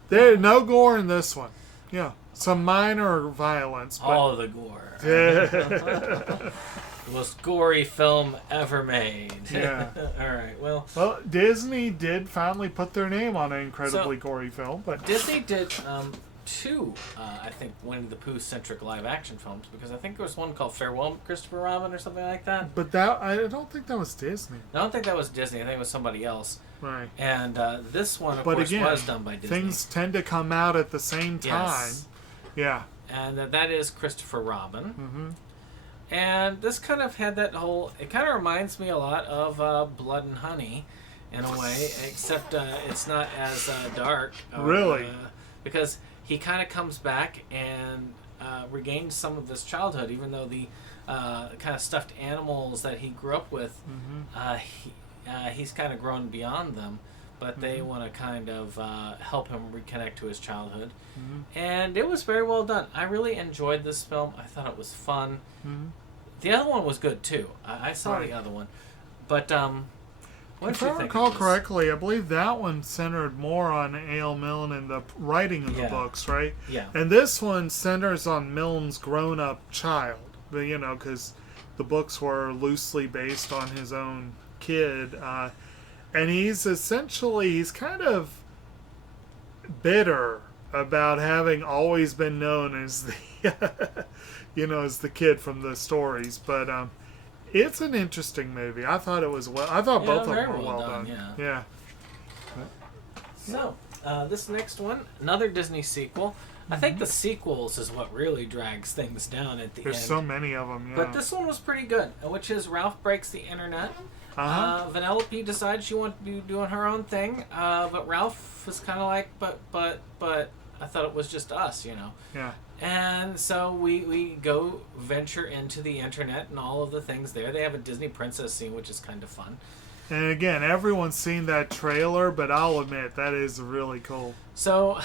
There's no gore in this one. Yeah. Some minor violence. But all of the gore. The most gory film ever made. Yeah. All right. Well, Disney did finally put their name on an incredibly gory film, but Disney did two, I think, Winnie the Pooh centric live action films, because I think there was one called Farewell, Christopher Robin, or something like that. But I don't think that was Disney. I don't think that was Disney. I think it was somebody else. Right. And this one, of but course, again, was done by Disney. Things tend to come out at the same time. Yes. Yeah. And that is Christopher Robin. And this kind of had that whole... It kind of reminds me a lot of Blood and Honey, in a way, except it's not as dark. Really? Because he kind of comes back and regains some of his childhood, even though the kind of stuffed animals that he grew up with, he's kind of grown beyond them. But they want to kind of help him reconnect to his childhood. And it was very well done. I really enjoyed this film. I thought it was fun. The other one was good, too. I saw the other one. But, what did you think? If I recall correctly, I believe that one centered more on A.L. Milne and the writing of the books, right? Yeah. And this one centers on Milne's grown-up child. Because the books were loosely based on his own kid. And he's kind of bitter about having always been known as the, as the kid from the stories. But It's an interesting movie. I thought it was well. I thought both of them were well done. Yeah. So, this next one, another Disney sequel. I think the sequels is what really drags things down at the end. There's so many of them, yeah. But this one was pretty good, which is Ralph Breaks the Internet. Vanellope decides she wanted to be doing her own thing, but Ralph was kind of like, but I thought it was just us, you know. Yeah. And so we go venture into the internet and all of the things there. They have a Disney princess scene, which is kind of fun. And again, everyone's seen that trailer, but I'll admit, that is really cool. So,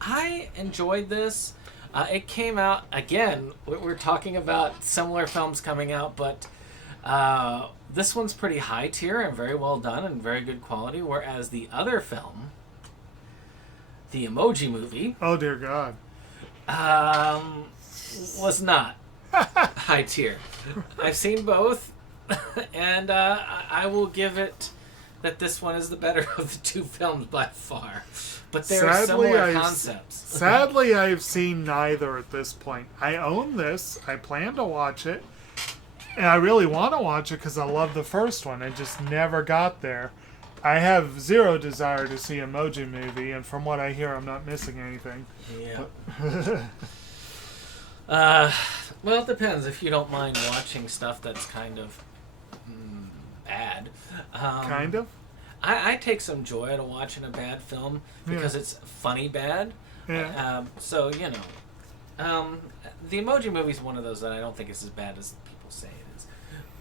I enjoyed this. It came out, again, we're talking about similar films coming out, but this one's pretty high tier and very well done and very good quality, whereas the other film, the Emoji Movie... Oh, dear God. Was not high tier. I've seen both, and I will give it that this one is the better of the two films by far. But there are similar concepts. Sadly, I've seen neither at this point. I own this. I plan to watch it. And I really want to watch it because I love the first one. I just never got there. I have zero desire to see Emoji Movie, and from what I hear, I'm not missing anything. Yeah. Well, it depends if you don't mind watching stuff that's kind of bad. Kind of? I take some joy out of watching a bad film because it's funny bad. Yeah. So, you know. The Emoji Movie is one of those that I don't think is as bad as people say it is.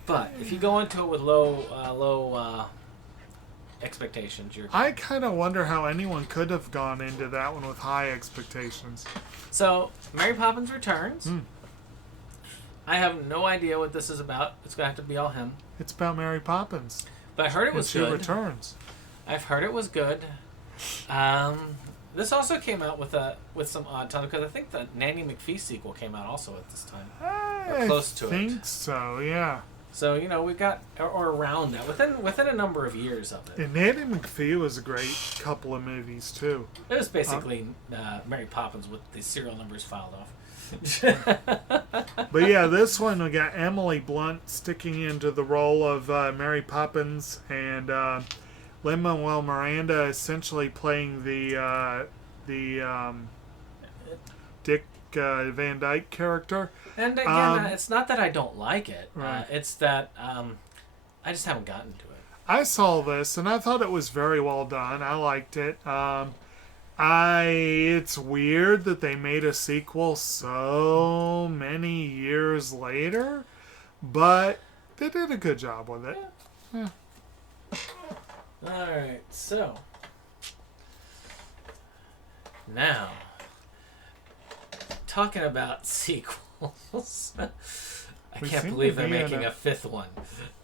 But if you go into it with low expectations, I kind of wonder how anyone could have gone into that one with high expectations. So, Mary Poppins Returns. I have no idea what this is about. It's going to have to be all him. It's about Mary Poppins. But I heard it was good. She returns. I've heard it was good. This also came out with some odd time because I think the Nanny McPhee sequel came out also at this time. Or close to it. I think so, yeah. So, you know, we got, or around that, within a number of years of it. And Nanny McPhee was a great couple of movies, too. It was basically Mary Poppins with the serial numbers filed off. But yeah, this one we got Emily Blunt sticking into the role of Mary Poppins, and Lin-Manuel Miranda essentially playing the Dick Van Dyke character. And again, it's not that I don't like it. Right. It's that I just haven't gotten to it. I saw this and I thought it was very well done. I liked it. It's weird that they made a sequel so many years later, but they did a good job with it. Yeah. Alright, so now talking about sequels. I can't believe they're making a fifth one.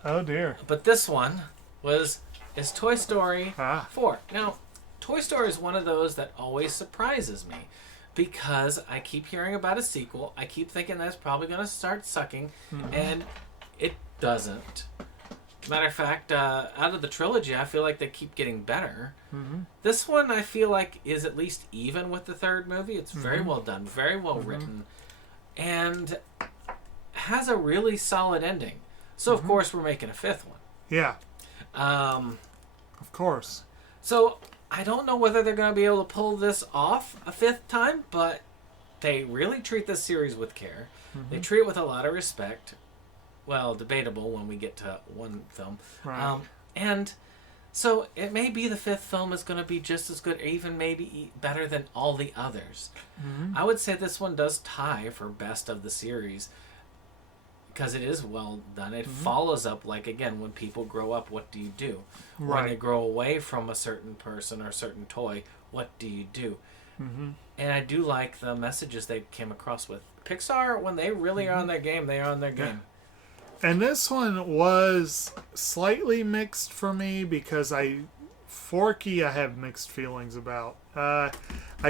Oh dear. But this one is Toy Story 4. Now, Toy Story is one of those that always surprises me because I keep hearing about a sequel. I keep thinking that's probably going to start sucking, and it doesn't. Matter of fact, out of the trilogy, I feel like they keep getting better. This one, I feel like, is at least even with the third movie. It's very well done, very well written, and has a really solid ending. So, of course, we're making a fifth one. Yeah. Of course. So, I don't know whether they're going to be able to pull this off a fifth time, but they really treat this series with care. They treat it with a lot of respect. Well, debatable when we get to one film. Right. And so it may be the fifth film is going to be just as good, or even maybe better than all the others. I would say this one does tie for best of the series because it is well done. It follows up, like, again, when people grow up, what do you do? Right. When they grow away from a certain person or a certain toy, what do you do? And I do like the messages they came across with. Pixar, when they really are on their game, they are on their game. And this one was slightly mixed for me because Forky I have mixed feelings about. I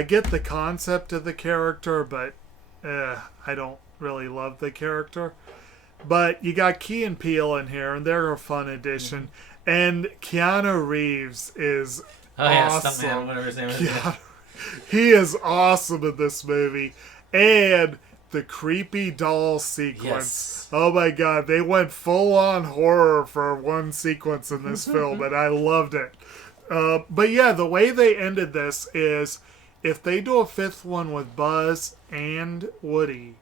get the concept of the character, but I don't really love the character. But you got Key and Peele in here, and they're a fun addition. And Keanu Reeves is awesome. Stuntman, whatever his name is. He is awesome in this movie. And the creepy doll sequence. Yes. Oh my god, they went full on horror for one sequence in this film, and I loved it. But yeah, the way they ended this is if they do a fifth one with Buzz and Woody,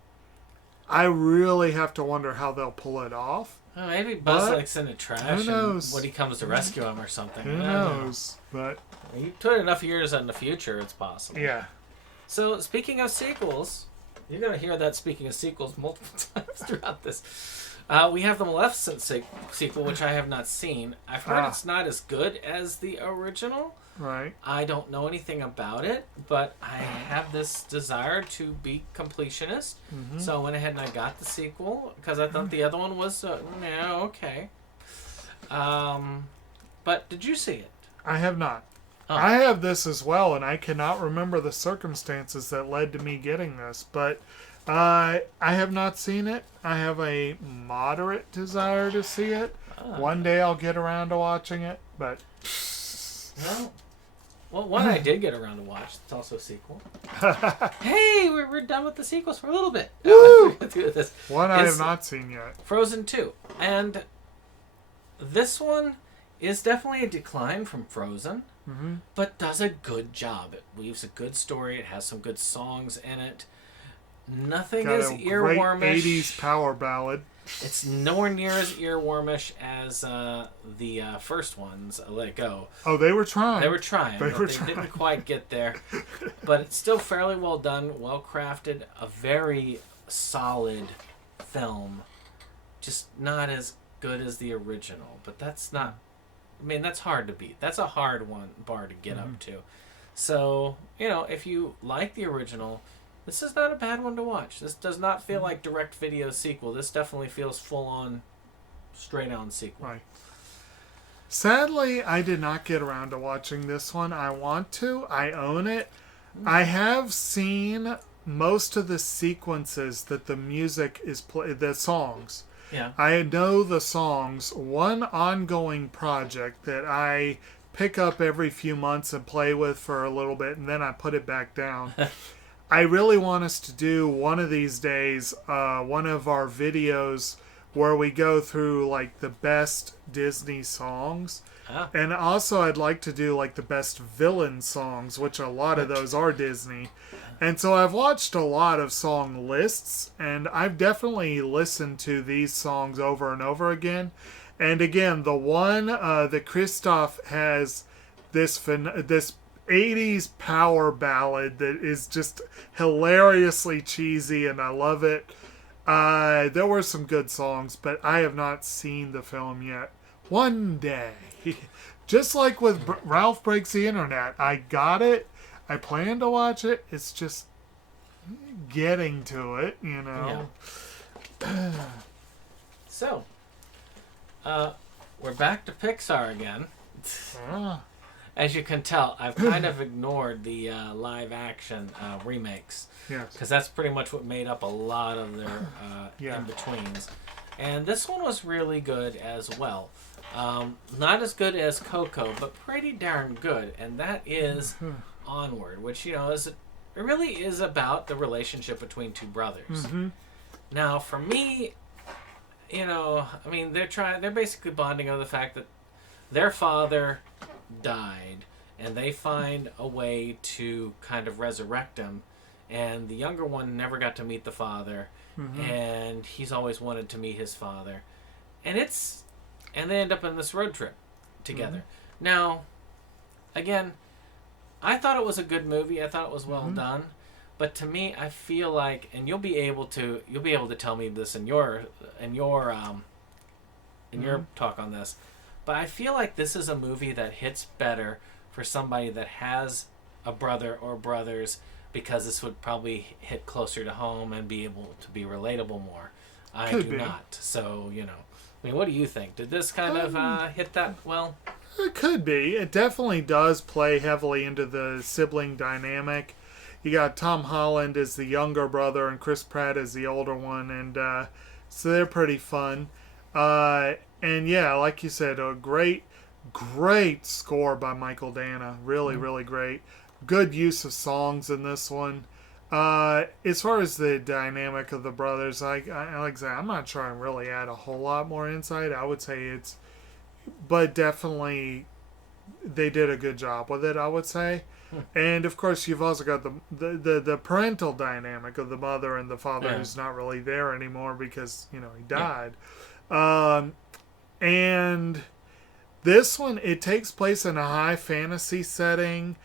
I really have to wonder how they'll pull it off. Oh, maybe Buzz likes in the trash. Who knows? And Woody comes to rescue him or something. Who knows? But you put enough years in the future, it's possible. yeah. So, speaking of sequels, you're going to hear that speaking of sequels multiple times throughout this. We have the Maleficent sequel, which I have not seen. I've heard it's not as good as the original. Right. I don't know anything about it, but I have this desire to be completionist. Mm-hmm. So I went ahead and I got the sequel because I thought the other one was, okay. But did you see it? I have not. Oh. I have this as well, and I cannot remember the circumstances that led to me getting this, but I have not seen it. I have a moderate desire to see it. One day I'll get around to watching it, but... Well, one I did get around to watch. It's also a sequel. Hey, we're done with the sequels for a little bit. Woo! One I It's have not seen yet. Frozen 2. And this one is definitely a decline from Frozen, but does a good job. It weaves a good story. It has some good songs in it. Nothing Got is a great earwormish. 80s power ballad. It's nowhere near as earwormish as the first ones, Let It Go. Oh, they were trying. They didn't quite get there. But it's still fairly well done, well crafted, a very solid film. Just not as good as the original. But that's not... I mean, that's hard to beat. That's a hard bar to get up to. So, if you like the original... This is not a bad one to watch. This does not feel like direct video sequel. This definitely feels full on, straight on sequel. Right. Sadly, I did not get around to watching this one. I want to. I own it. I have seen most of the sequences that the music is the songs. Yeah. I know the songs. One ongoing project that I pick up every few months and play with for a little bit, and then I put it back down. I really want us to do one of these days, one of our videos where we go through like the best Disney songs. Oh. And also I'd like to do like the best villain songs, which a lot of those are Disney. And so I've watched a lot of song lists, and I've definitely listened to these songs over and over again. And again, the one that Christoph has this 80s power ballad that is just hilariously cheesy, and I love it. There were some good songs, but I have not seen the film yet. One day. Just like with Ralph Breaks the Internet. I got it. I plan to watch it. It's just getting to it, Yeah. So, we're back to Pixar again. As you can tell, I've kind of ignored the live-action remakes. Yes. Because that's pretty much what made up a lot of their in-betweens. And this one was really good as well. Not as good as Coco, but pretty darn good. And that is Onward, which, it really is about the relationship between two brothers. Mm-hmm. Now, for me, they're basically bonding over the fact that their father died, and they find a way to kind of resurrect him, and the younger one never got to meet the father, and he's always wanted to meet his father, and they end up on this road trip together. Now, again, I thought it was a good movie. I thought it was well done, but to me, I feel like, and you'll be able to tell me this in your talk on this. But I feel like this is a movie that hits better for somebody that has a brother or brothers, because this would probably hit closer to home and be able to be relatable more. I do not. So, what do you think? Did this kind of hit that well? It could be. It definitely does play heavily into the sibling dynamic. You got Tom Holland as the younger brother and Chris Pratt as the older one, and so they're pretty fun. And yeah, like you said, a great score by Michael Dana. Really, really great. Good use of songs in this one. As far as the dynamic of the brothers, like I say, I'm not sure I really add a whole lot more insight. I would say but definitely they did a good job with it, I would say. And of course, you've also got the parental dynamic of the mother and the father who's not really there anymore because he died. And this one, it takes place in a high fantasy setting.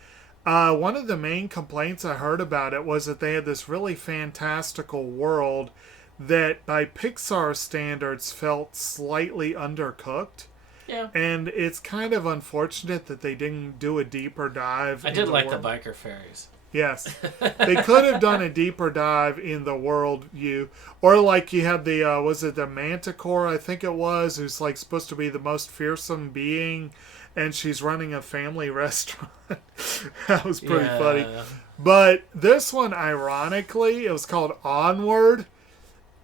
One of the main complaints I heard about it was that they had this really fantastical world that, by Pixar standards, felt slightly undercooked. Yeah. And it's kind of unfortunate that they didn't do a deeper dive. I did like the biker fairies. Yes. They could have done a deeper dive in the world or like you had the, was it the Manticore, I think it was, who's like supposed to be the most fearsome being, and she's running a family restaurant. That was pretty funny. But this one, ironically, it was called Onward,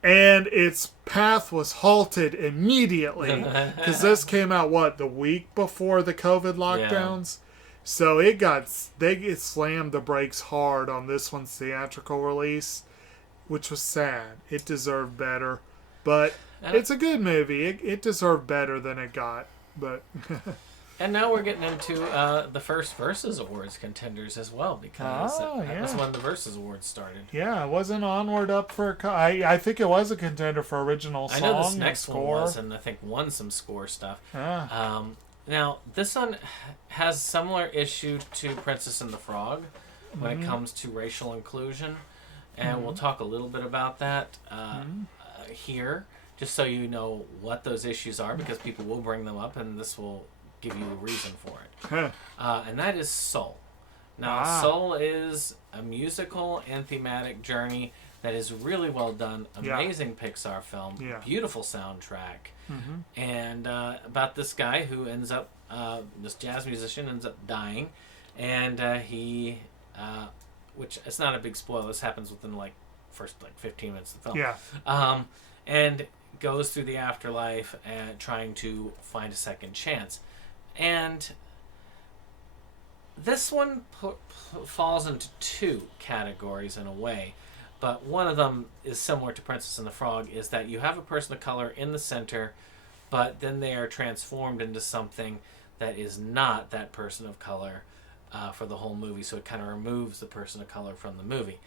and its path was halted immediately because this came out, the week before the COVID lockdowns? Yeah. So they slammed the brakes hard on this one's theatrical release, which was sad. It deserved better. But it's a good movie. It deserved better than it got. But and now we're getting into the first Versus Awards contenders as well, because that was when the Versus Awards started. Yeah, wasn't Onward up for I think it was a contender for original song. I know this next one was, and I think won some score stuff. Now, this one has similar issue to Princess and the Frog when it comes to racial inclusion, and we'll talk a little bit about that here, just so you know what those issues are, because people will bring them up, and this will give you a reason for it. And that is Soul. Now, Soul is a musical and thematic journey that is really well done. Amazing Pixar film. Beautiful soundtrack. And about this guy who ends up, this jazz musician ends up dying. And he, which it's not a big spoiler, this happens within first 15 minutes of the film. And goes through the afterlife and trying to find a second chance. And this one falls into two categories in a way. But one of them is similar to Princess and the Frog, is that you have a person of color in the center, but then they are transformed into something that is not that person of color for the whole movie. So it kind of removes the person of color from the movie.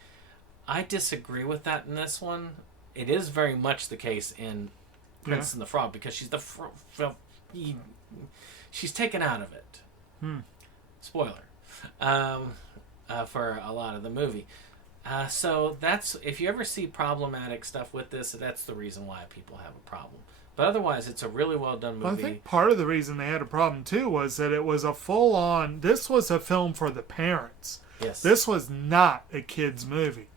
I disagree with that in this one. It is very much the case in Princess and the Frog, because she's she's taken out of it. Spoiler. For a lot of the movie. So that's, if you ever see problematic stuff with this, that's the reason why people have a problem. But otherwise, it's a really well done movie. Well, I think part of the reason they had a problem too was that it was a full-on, this was a film for the parents. Yes. This was not a kid's movie.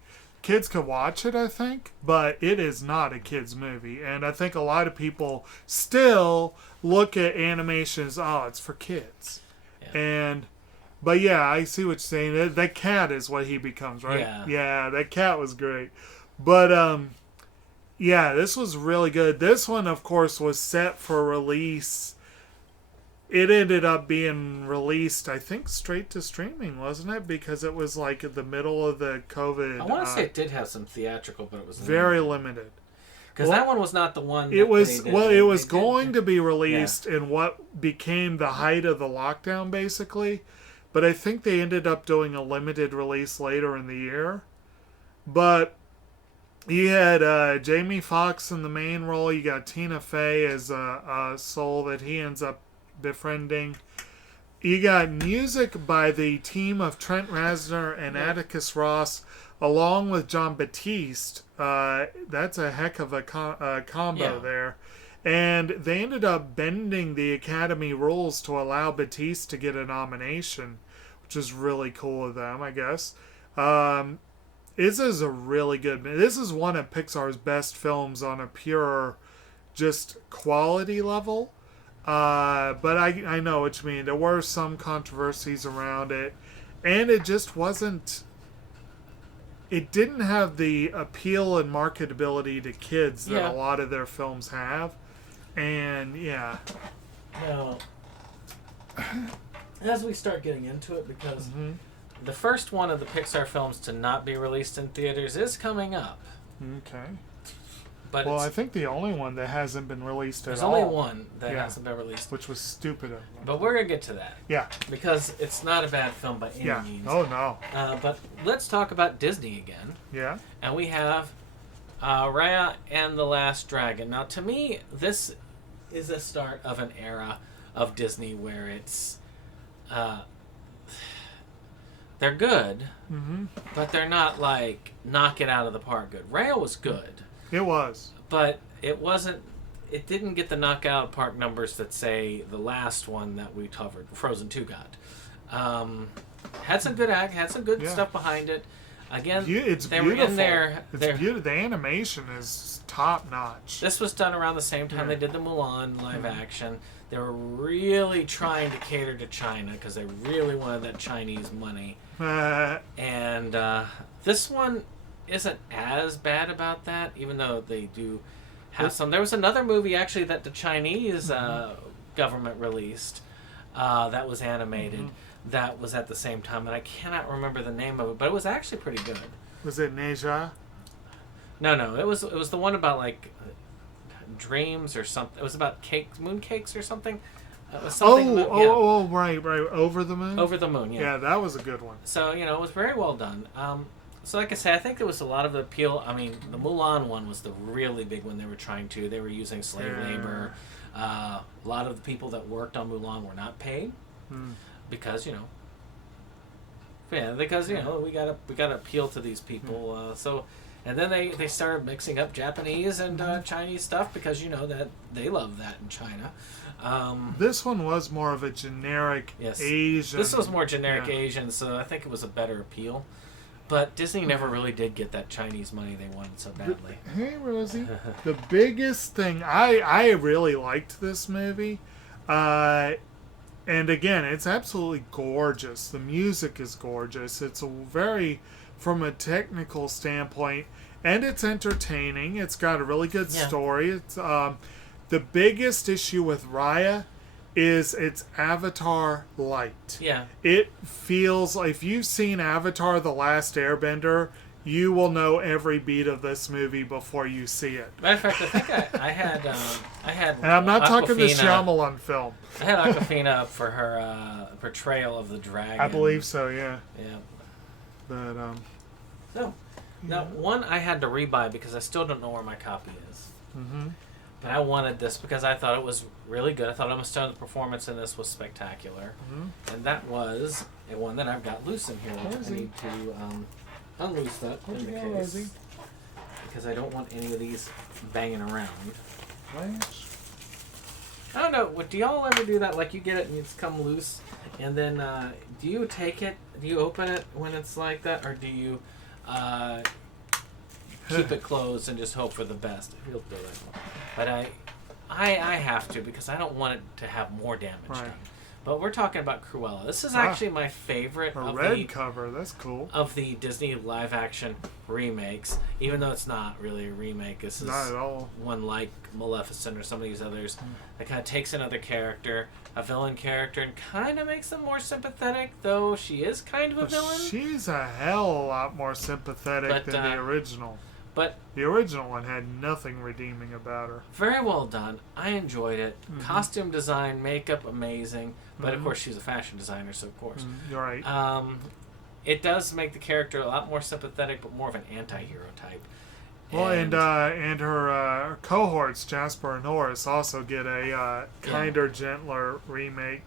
Kids could watch it, I think, but it is not a kid's movie. And I think a lot of people still look at animation as, it's for kids. But yeah, I see what you're saying. That cat is what he becomes, right? Yeah, that cat was great. But, this was really good. This one, of course, was set for release. It ended up being released, I think, straight to streaming, wasn't it? Because it was at the middle of the COVID. I want to say it did have some theatrical, but it was very limited. Because that one was not the one. It was it was going to be released in what became the height of the lockdown, basically. But I think they ended up doing a limited release later in the year. But you had Jamie Foxx in the main role. You got Tina Fey as a soul that he ends up befriending. You got music by the team of Trent Reznor and Atticus Ross, along with John Batiste. That's a heck of a combo there. And they ended up bending the Academy rules to allow Batiste to get a nomination, which is really cool of them, I guess. This is a really good... This is one of Pixar's best films on a pure, just quality level. But I know what you mean. There were some controversies around it. And it just wasn't... It didn't have the appeal and marketability to kids that a lot of their films have. And now, as we start getting into it, because the first one of the Pixar films to not be released in theaters is coming up. Okay. But well, I think the only one that hasn't been released at all. There's only one that hasn't been released. Which was stupid of them. But we're going to get to that. Yeah. Because it's not a bad film by any means. Oh, no. But let's talk about Disney again. Yeah. And we have Raya and the Last Dragon. Now, to me, this is a start of an era of Disney where it's... they're good, but they're not like knock it out of the park good. Raya was good. It was. But it wasn't... It didn't get the knockout of park numbers that, say, the last one that we covered, Frozen 2 got. Had some good act, had some good stuff behind it. Again, it's they beautiful. were in there. It's beautiful. The animation is top notch. This was done around the same time they did the Mulan live action. They were really trying to cater to China because they really wanted that Chinese money. And this one isn't as bad about that, even though they do have some. There was another movie actually that the Chinese government released that was animated that was at the same time, and I cannot remember the name of it, but it was actually pretty good. Was it Neja? No, it was the one about like dreams or something. It was about cakes, moon cakes or something. It was something right. Over the Moon? Over the Moon, yeah. Yeah, that was a good one. So, it was very well done. So like I said, I think there was a lot of appeal. I mean, the Mulan one was the really big one they were trying to. They were using slave labor. A lot of the people that worked on Mulan were not paid because, we gotta appeal to these people. And then they started mixing up Japanese and Chinese stuff because that they love that in China. This one was more of a generic Asian. This was more generic Asian, so I think it was a better appeal. But Disney never really did get that Chinese money they wanted so badly. Hey, Rosie. The biggest thing, I really liked this movie. And again, it's absolutely gorgeous. The music is gorgeous. It's from a technical standpoint, and it's entertaining. It's got a really good story. It's the biggest issue with Raya is its Avatar light. Yeah. It feels like if you've seen Avatar The Last Airbender, you will know every beat of this movie before you see it. Matter of fact, I think I had and I'm not talking the Awkwafina. Shyamalan film. I had Awkwafina up for her portrayal of the dragon. I believe so, yeah. Yeah. But, now, one I had to rebuy because I still don't know where my copy is. But I wanted this because I thought it was really good. I thought Emma Stone's performance in this was spectacular. And that was a one that I've got loose in here. I need to unloose that in the case. Because I don't want any of these banging around. I don't know. Do y'all ever do that? Like you get it and it's come loose, and then do you take it? Do you open it when it's like that, or do you keep it closed and just hope for the best? You'll do it. But I have to because I don't want it to have more damage done. But we're talking about Cruella. This is actually my favorite of red cover. That's cool. Of the Disney live-action remakes, even though it's not really a remake. This is not at all. One like Maleficent or some of these others that kind of takes another character, a villain character, and kind of makes them more sympathetic, though she is kind of a villain. She's a hell of a lot more sympathetic than the original. But the original one had nothing redeeming about her. Very well done. I enjoyed it. Costume design, makeup, amazing. But of course, she's a fashion designer, so of course. You're right. It does make the character a lot more sympathetic, but more of an anti-hero type. Well, and her cohorts, Jasper and Norris, also get a kinder, gentler remake.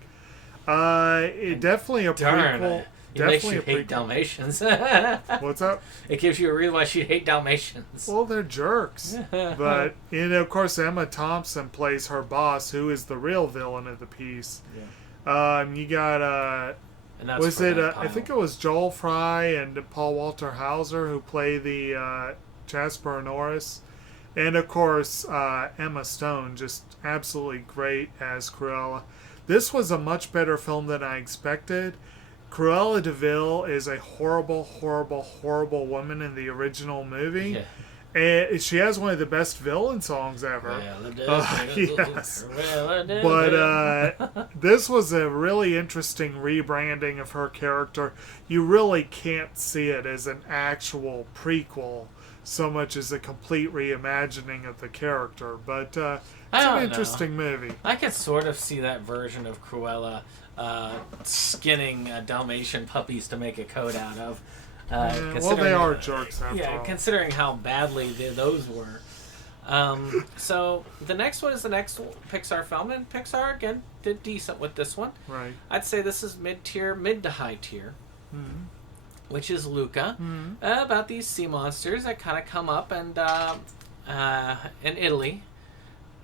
It definitely a prequel. It makes you hate Dalmatians. What's up? It gives you a reason why she'd hate Dalmatians. Well, they're jerks. But, of course, Emma Thompson plays her boss, who is the real villain of the piece. Yeah. You got, I think it was Joel Fry and Paul Walter Hauser who play the Jasper Norris. And, of course, Emma Stone, just absolutely great as Cruella. This was a much better film than I expected. Cruella de Vil is a horrible, horrible, horrible woman in the original movie. And she has one of the best villain songs ever. Yes. But this was a really interesting rebranding of her character. You really can't see it as an actual prequel so much as a complete reimagining of the character. But it's an interesting movie. I could sort of see that version of Cruella skinning Dalmatian puppies to make a coat out of. Well, they are jerks after all. Considering how badly those were. So the next one is the next Pixar film, and Pixar again did decent with this one. Right. I'd say this is mid to high tier, which is Luca, about these sea monsters that kind of come up and in Italy,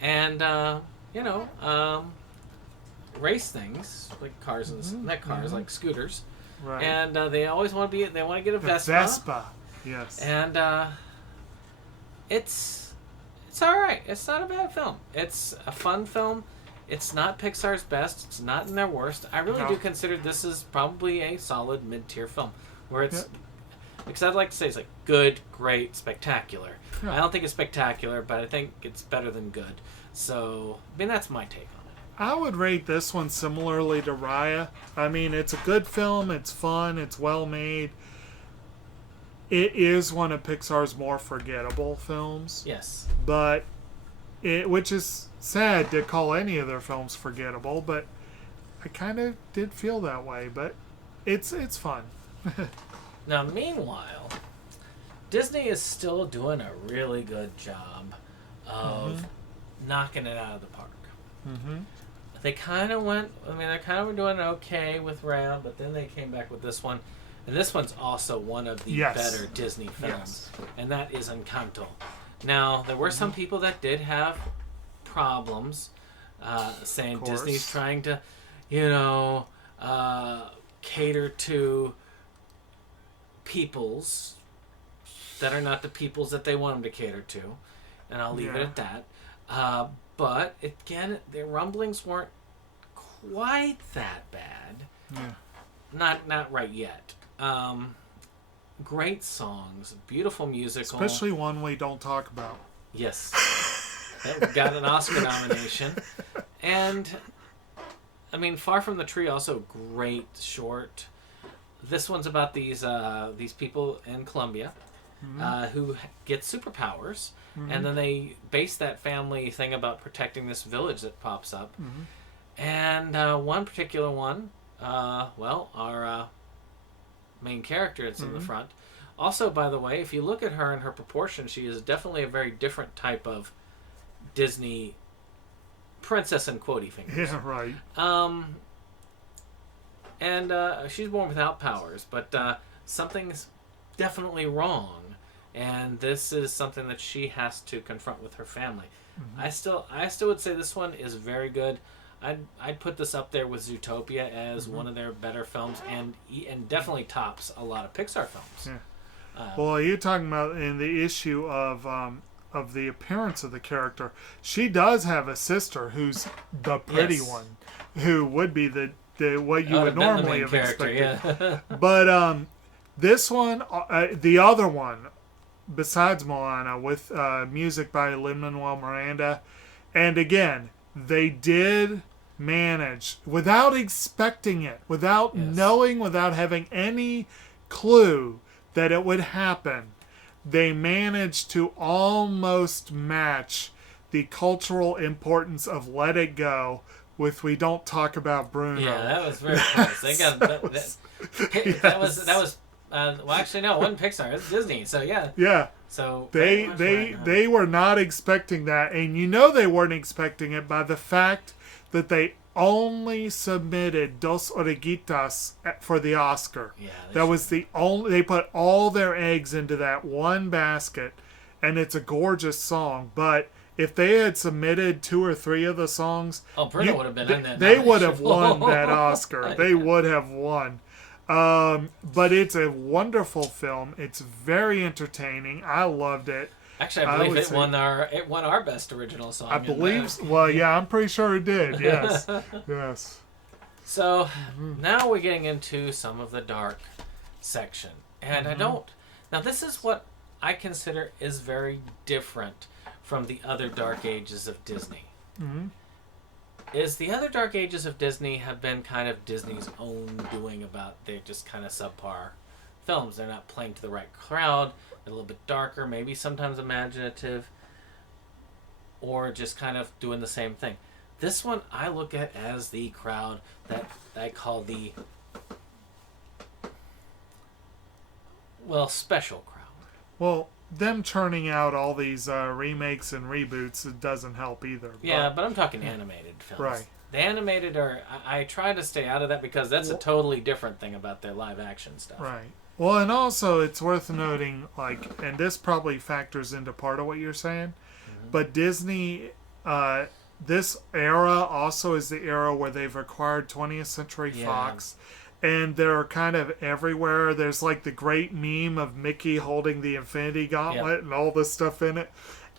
and race things like cars and not cars like scooters. Right. And they always want to get a Vespa. Vespa, yes. And it's all right. It's not a bad film. It's a fun film. It's not Pixar's best. It's not in their worst. I really do consider this is probably a solid mid-tier film, where it's because I'd like to say it's like good, great, spectacular. I don't think it's spectacular, but I think it's better than good. So I mean that's my take on it. I would rate this one similarly to Raya. I mean, it's a good film. It's fun. It's well made. It is one of Pixar's more forgettable films. Yes. But which is sad to call any of their films forgettable, but I kind of did feel that way. But it's fun. Now, meanwhile, Disney is still doing a really good job of knocking it out of the park. Mm-hmm. They kind of were doing okay with Ram, but then they came back with this one. And this one's also one of the better Disney films. And that is Encanto. Now, there were some people that did have problems saying Disney's trying to, cater to peoples that are not the peoples that they want them to cater to. And I'll leave it at that. But again, the rumblings weren't quite that bad. Yeah. Not right yet. Great songs, beautiful musical. Especially one we don't talk about. Yes. That got an Oscar nomination. And, I mean, Far From the Tree, also great short. This one's about these people in Colombia who get superpowers. And then they base that family thing about protecting this village that pops up. And one particular one, our main character that's in the front. Also, by the way, if you look at her and her proportion, she is definitely a very different type of Disney princess and quotey fingers. Yeah, right. And she's born without powers, but something's definitely wrong. And this is something that she has to confront with her family. I still would say this one is very good. I'd put this up there with Zootopia as one of their better films, and definitely tops a lot of Pixar films. Yeah. Well, you're talking about in the issue of the appearance of the character. She does have a sister who's the pretty one, who would be the what you would normally have expected. Yeah. But this one, the other one, besides Moana, with music by Lin-Manuel Miranda, and again, they did manage, without expecting it, without knowing, without having any clue that it would happen, they managed to almost match the cultural importance of Let It Go with We Don't Talk About Bruno. Yeah, that was very close. They got that was well, actually, no, it wasn't Pixar. It's Disney. So yeah. Yeah. So they were not expecting that, and they weren't expecting it by the fact that they only submitted Dos Orejitas for the Oscar. Yeah. That was the only. They put all their eggs into that one basket, and it's a gorgeous song. But if they had submitted 2 or 3 of the songs, Bruno would have been in that. They would have won that Oscar. They would have won. But it's a wonderful film. It's very entertaining. I loved it. Actually, I believe it won our best original song. I believe. Well, yeah, I'm pretty sure it did. Yes, yes. So now we're getting into some of the dark section, and I don't. Now this is what I consider is very different from the other dark ages of Disney. Mm-hmm. Is the other dark ages of Disney have been kind of Disney's own doing about they're just kind of subpar films. They're not playing to the right crowd. They're a little bit darker, maybe sometimes imaginative, or just kind of doing the same thing. This one I look at as the crowd that I call the, well, special crowd. Well, them churning out all these remakes and reboots, it doesn't help either. Yeah, but I'm talking animated films. Right. The animated are, I try to stay out of that because that's a totally different thing about their live action stuff. Right. Well, and also it's worth noting, like, and this probably factors into part of what you're saying, but Disney, this era also is the era where they've acquired 20th Century Fox, and they're kind of everywhere. There's like the great meme of Mickey holding the Infinity Gauntlet and all this stuff in it.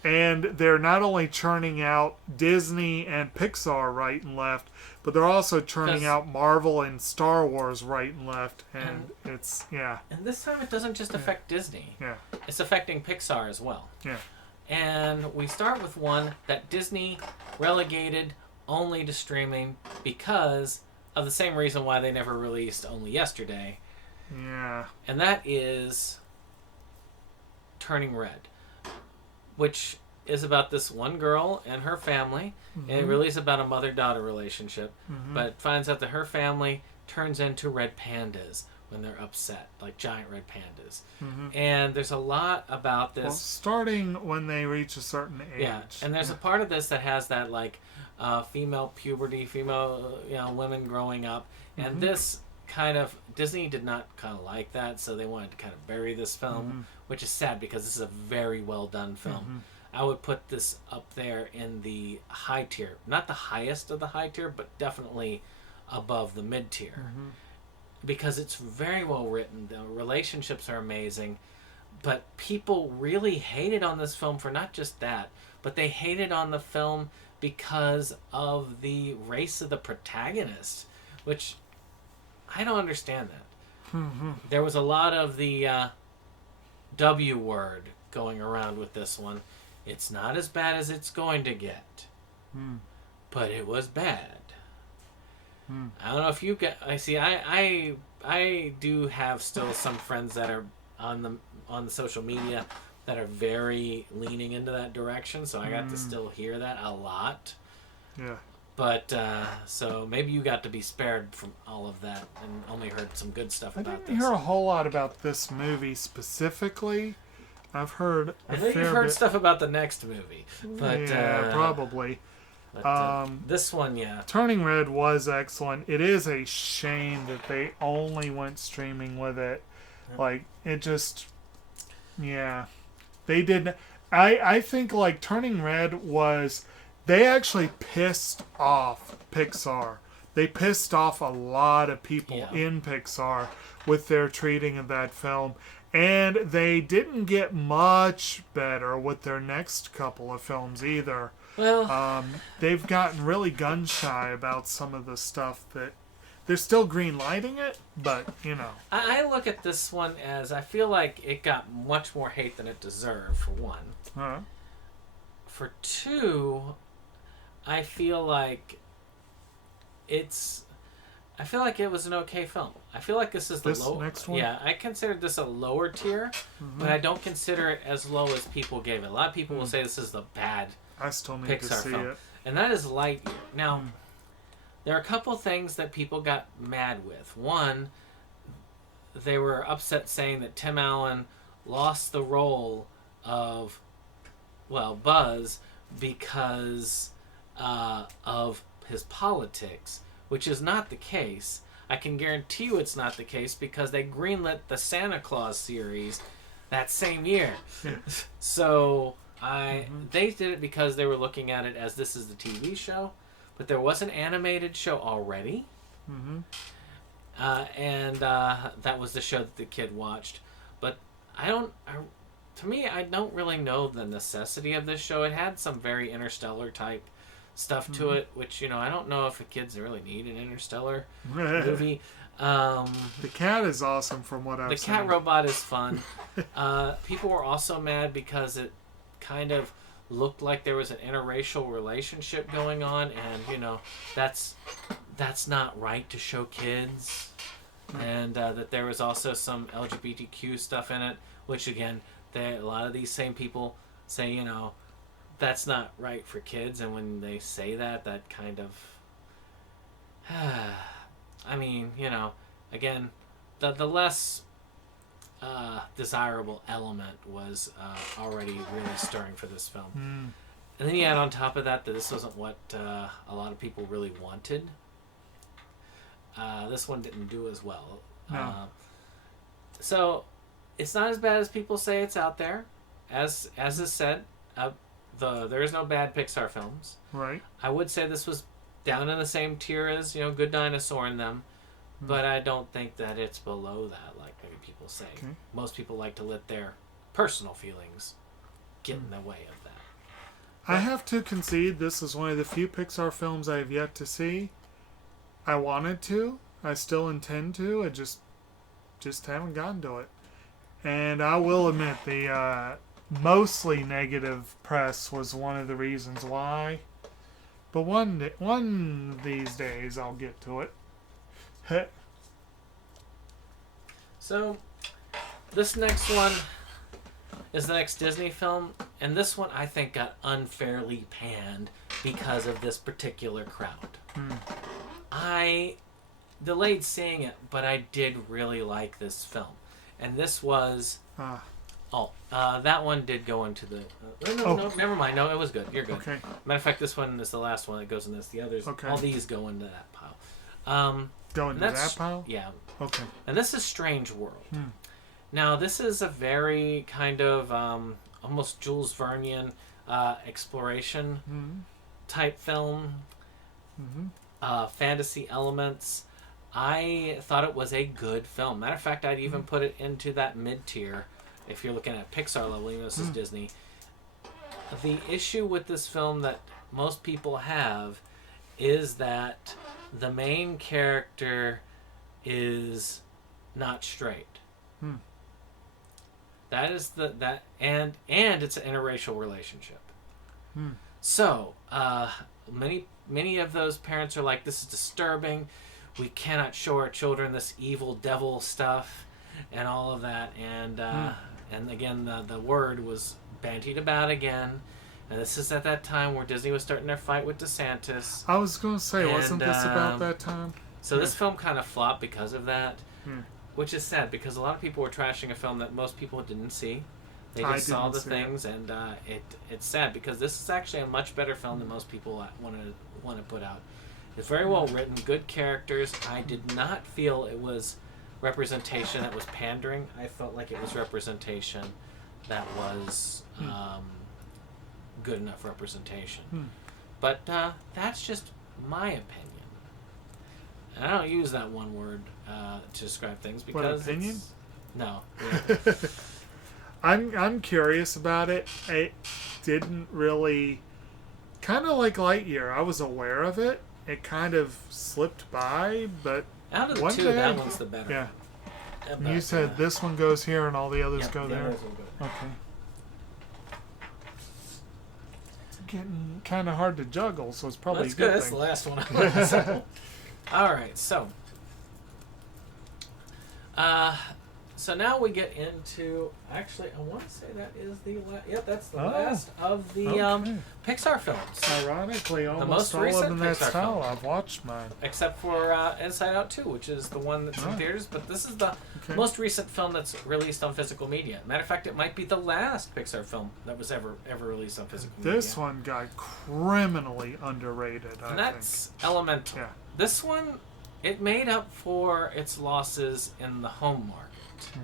And they're not only churning out Disney and Pixar right and left, but they're also churning out Marvel and Star Wars right and left. And it's, And this time it doesn't just affect Disney. Yeah. It's affecting Pixar as well. Yeah. And we start with one that Disney relegated only to streaming because of the same reason why they never released Only Yesterday. Yeah. And that is Turning Red, which is about this one girl and her family. And it really is about a mother-daughter relationship. But finds out that her family turns into red pandas when they're upset, like giant red pandas. And there's a lot about this. Well, starting when they reach a certain age. Yeah, and there's a part of this that has that, like, female puberty, female, women growing up. And this kind of, Disney did not kind of like that, so they wanted to kind of bury this film, which is sad because this is a very well done film. I would put this up there in the high tier. Not the highest of the high tier, but definitely above the mid tier. Because it's very well written. The relationships are amazing. But people really hated on this film for not just that, but they hated on the film because of the race of the protagonist, which I don't understand that. There was a lot of the W word going around with this one. It's not as bad as it's going to get, but it was bad. I don't know if you get. I see. I do have still some friends that are on the social media that are very leaning into that direction. So I got to still hear that a lot. Yeah. But so maybe you got to be spared from all of that and only heard some good stuff about this. I didn't hear a whole lot about this movie specifically. I've heard. I think you've heard stuff about the next movie, but yeah, probably. But, this one, Turning Red was excellent. It is a shame that they only went streaming with it. Like, it just, they didn't. I think, like, Turning Red was, they actually pissed off Pixar. They pissed off a lot of people in Pixar with their treating of that film. And they didn't get much better with their next couple of films either. Well, they've gotten really gun shy about some of the stuff that they're still green lighting it, but I look at this one as I feel like it got much more hate than it deserved. For one, for two, I feel like I feel like it was an okay film. I feel like this is the next one? Yeah, I considered this a lower tier, but I don't consider it as low as people gave it. A lot of people will say this is the bad I still need Pixar to see film. it. And that is Lightyear. Now, there are a couple things that people got mad with. One, they were upset saying that Tim Allen lost the role of, Buzz because of his politics, which is not the case. I can guarantee you it's not the case because they greenlit the Santa Claus series that same year. So they did it because they were looking at it as this is the TV show, but there was an animated show already. And that was the show that the kid watched. But I don't really know the necessity of this show. It had some very Interstellar type stuff to it, which I don't know if the kids really need an Interstellar movie. The cat is awesome from what I've The seen. cat robot is fun. People were also mad because it kind of looked like there was an interracial relationship going on, and that's not right to show kids, and that there was also some LGBTQ stuff in it, which again, a lot of these same people say that's not right for kids, and when they say that kind of I mean, again, the less desirable element was already really stirring for this film. And then you add on top of that this wasn't what a lot of people really wanted. This one didn't do as well. No. So it's not as bad as people say it's out there. As is said, there is no bad Pixar films. Right. I would say this was down in the same tier as Good Dinosaur and them, but I don't think that it's below that, like maybe people say. Okay. Most people like to let their personal feelings get in the way of that. I have to concede this is one of the few Pixar films I have yet to see. I wanted to. I still intend to. I just haven't gotten to it. And I will admit the mostly negative press was one of the reasons why. But one of these days I'll get to it. So, this next one is the next Disney film, and this one I think got unfairly panned because of this particular crowd. I delayed seeing it, but I did really like this film. And this was... that one did go into the... No, never mind. No, it was good. You're good. Okay. Matter of fact, this one is the last one that goes in this. The others, all these go into that pile. Go into that pile? Yeah. Okay. And this is Strange World. Now, this is a very kind of almost Jules Vernean exploration type film. Fantasy elements. I thought it was a good film. Matter of fact, I'd even put it into that mid-tier if you're looking at Pixar level. This is Disney. The issue with this film that most people have is that the main character is not straight. That is and it's an interracial relationship. So many of those parents are like, this is disturbing. We cannot show our children this evil devil stuff and all of that. And again, the word was bandied about again. And this is at that time where Disney was starting their fight with DeSantis. I was going to say, wasn't this about that time? So this film kind of flopped because of that, which is sad because a lot of people were trashing a film that most people didn't see. They just saw the things, and it's sad because this is actually a much better film than most people want to put out. It's very well written, good characters. I did not feel it was representation that was pandering. I felt like it was representation that was good enough representation. But that's just my opinion. And I don't use that one word to describe things because what, opinion? No. I'm curious about it. It didn't really, kind of like Lightyear. I was aware of it. It kind of slipped by, but out of the two, that one's the better. Yeah. And you said this one goes here and all the others go there. Go. Okay. It's getting kind of hard to juggle, so it's probably that's a good thing. That's the last one. All right, so now we get into, actually, I want to say that is the last. Yep, that's the last of the Pixar films. Ironically, almost most all recent of them that Pixar style. film. I've watched mine. Except for Inside Out 2, which is the one that's in theaters. But this is the most recent film that's released on physical media. Matter of fact, it might be the last Pixar film that was ever released on physical media. This one got criminally underrated, and that's Elemental. Yeah. This one, it made up for its losses in the home market.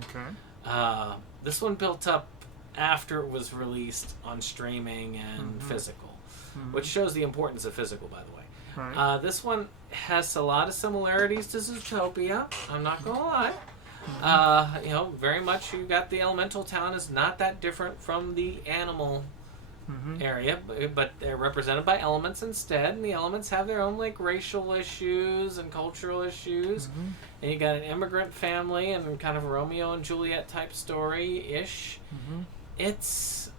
Okay. This one built up after it was released on streaming and physical, which shows the importance of physical, by the way. Right. This one has a lot of similarities to Zootopia. I'm not gonna lie. Very much you got the elemental town is not that different from the animal area, but they're represented by elements instead, and the elements have their own like racial issues and cultural issues. And you got an immigrant family and kind of a Romeo and Juliet type story-ish. It's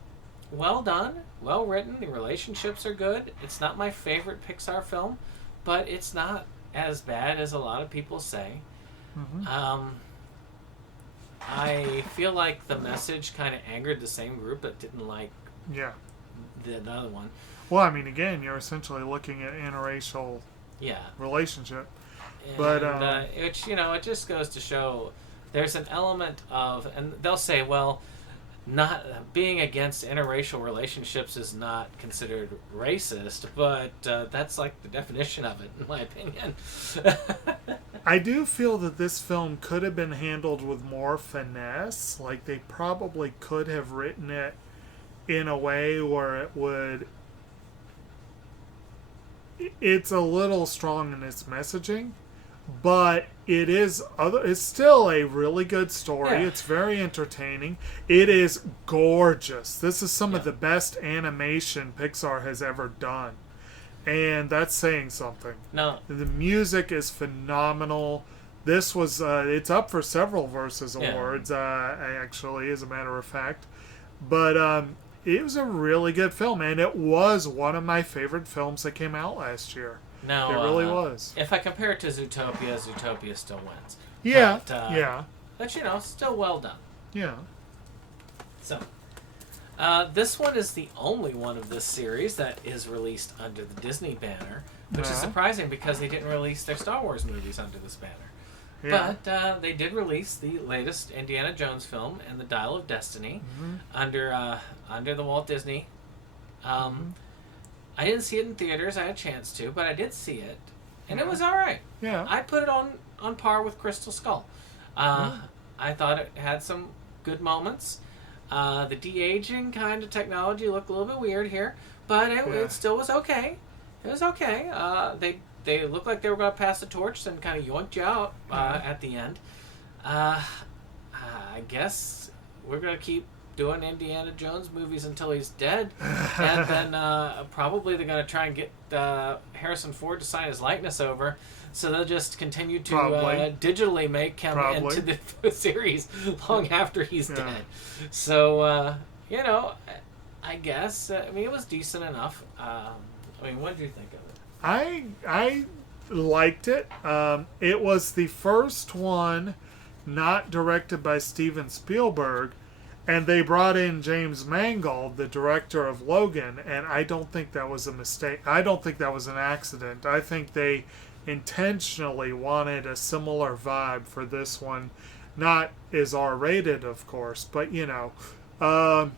well done, well written, the relationships are good. It's not my favorite Pixar film, but it's not as bad as a lot of people say. I feel like the message kind of angered the same group that didn't like the other one. Well, I mean, again, you're essentially looking at interracial relationship. And, But which, it just goes to show there's an element of, and they'll say, well, not being against interracial relationships is not considered racist, but that's like the definition of it, in my opinion. I do feel that this film could have been handled with more finesse. Like, they probably could have written it in a way where it would... It's a little strong in its messaging, but it's still a really good story. It's very entertaining. It is gorgeous. This is some of the best animation Pixar has ever done. And that's saying something. No. The music is phenomenal. This was, it's up for several Versus Awards, actually, as a matter of fact. But it was a really good film, and it was one of my favorite films that came out last year. No, it really was. If I compare it to Zootopia, Zootopia still wins. Yeah, But, still well done. Yeah. So, this one is the only one of this series that is released under the Disney banner, which is surprising because they didn't release their Star Wars movies under this banner. Yeah. But they did release the latest Indiana Jones film and the Dial of Destiny under the Walt Disney. I didn't see it in theaters. I had a chance to, but I did see it, and it was all right. Yeah. I put it on par with Crystal Skull. I thought it had some good moments. The de-aging kind of technology looked a little bit weird here, but it still was okay. It was okay. They looked like they were going to pass the torch and kind of yoinked you out at the end. I guess we're going to keep doing Indiana Jones movies until he's dead. And then probably they're going to try and get Harrison Ford to sign his likeness over. So they'll just continue to digitally make him into the series long after he's dead. So, I guess. It was decent enough. What did you think of it? I liked it. It was the first one not directed by Steven Spielberg, and they brought in James Mangold, the director of Logan, and I don't think that was a mistake. I don't think that was an accident. I think they intentionally wanted a similar vibe for this one. Not as R-rated, of course, but, I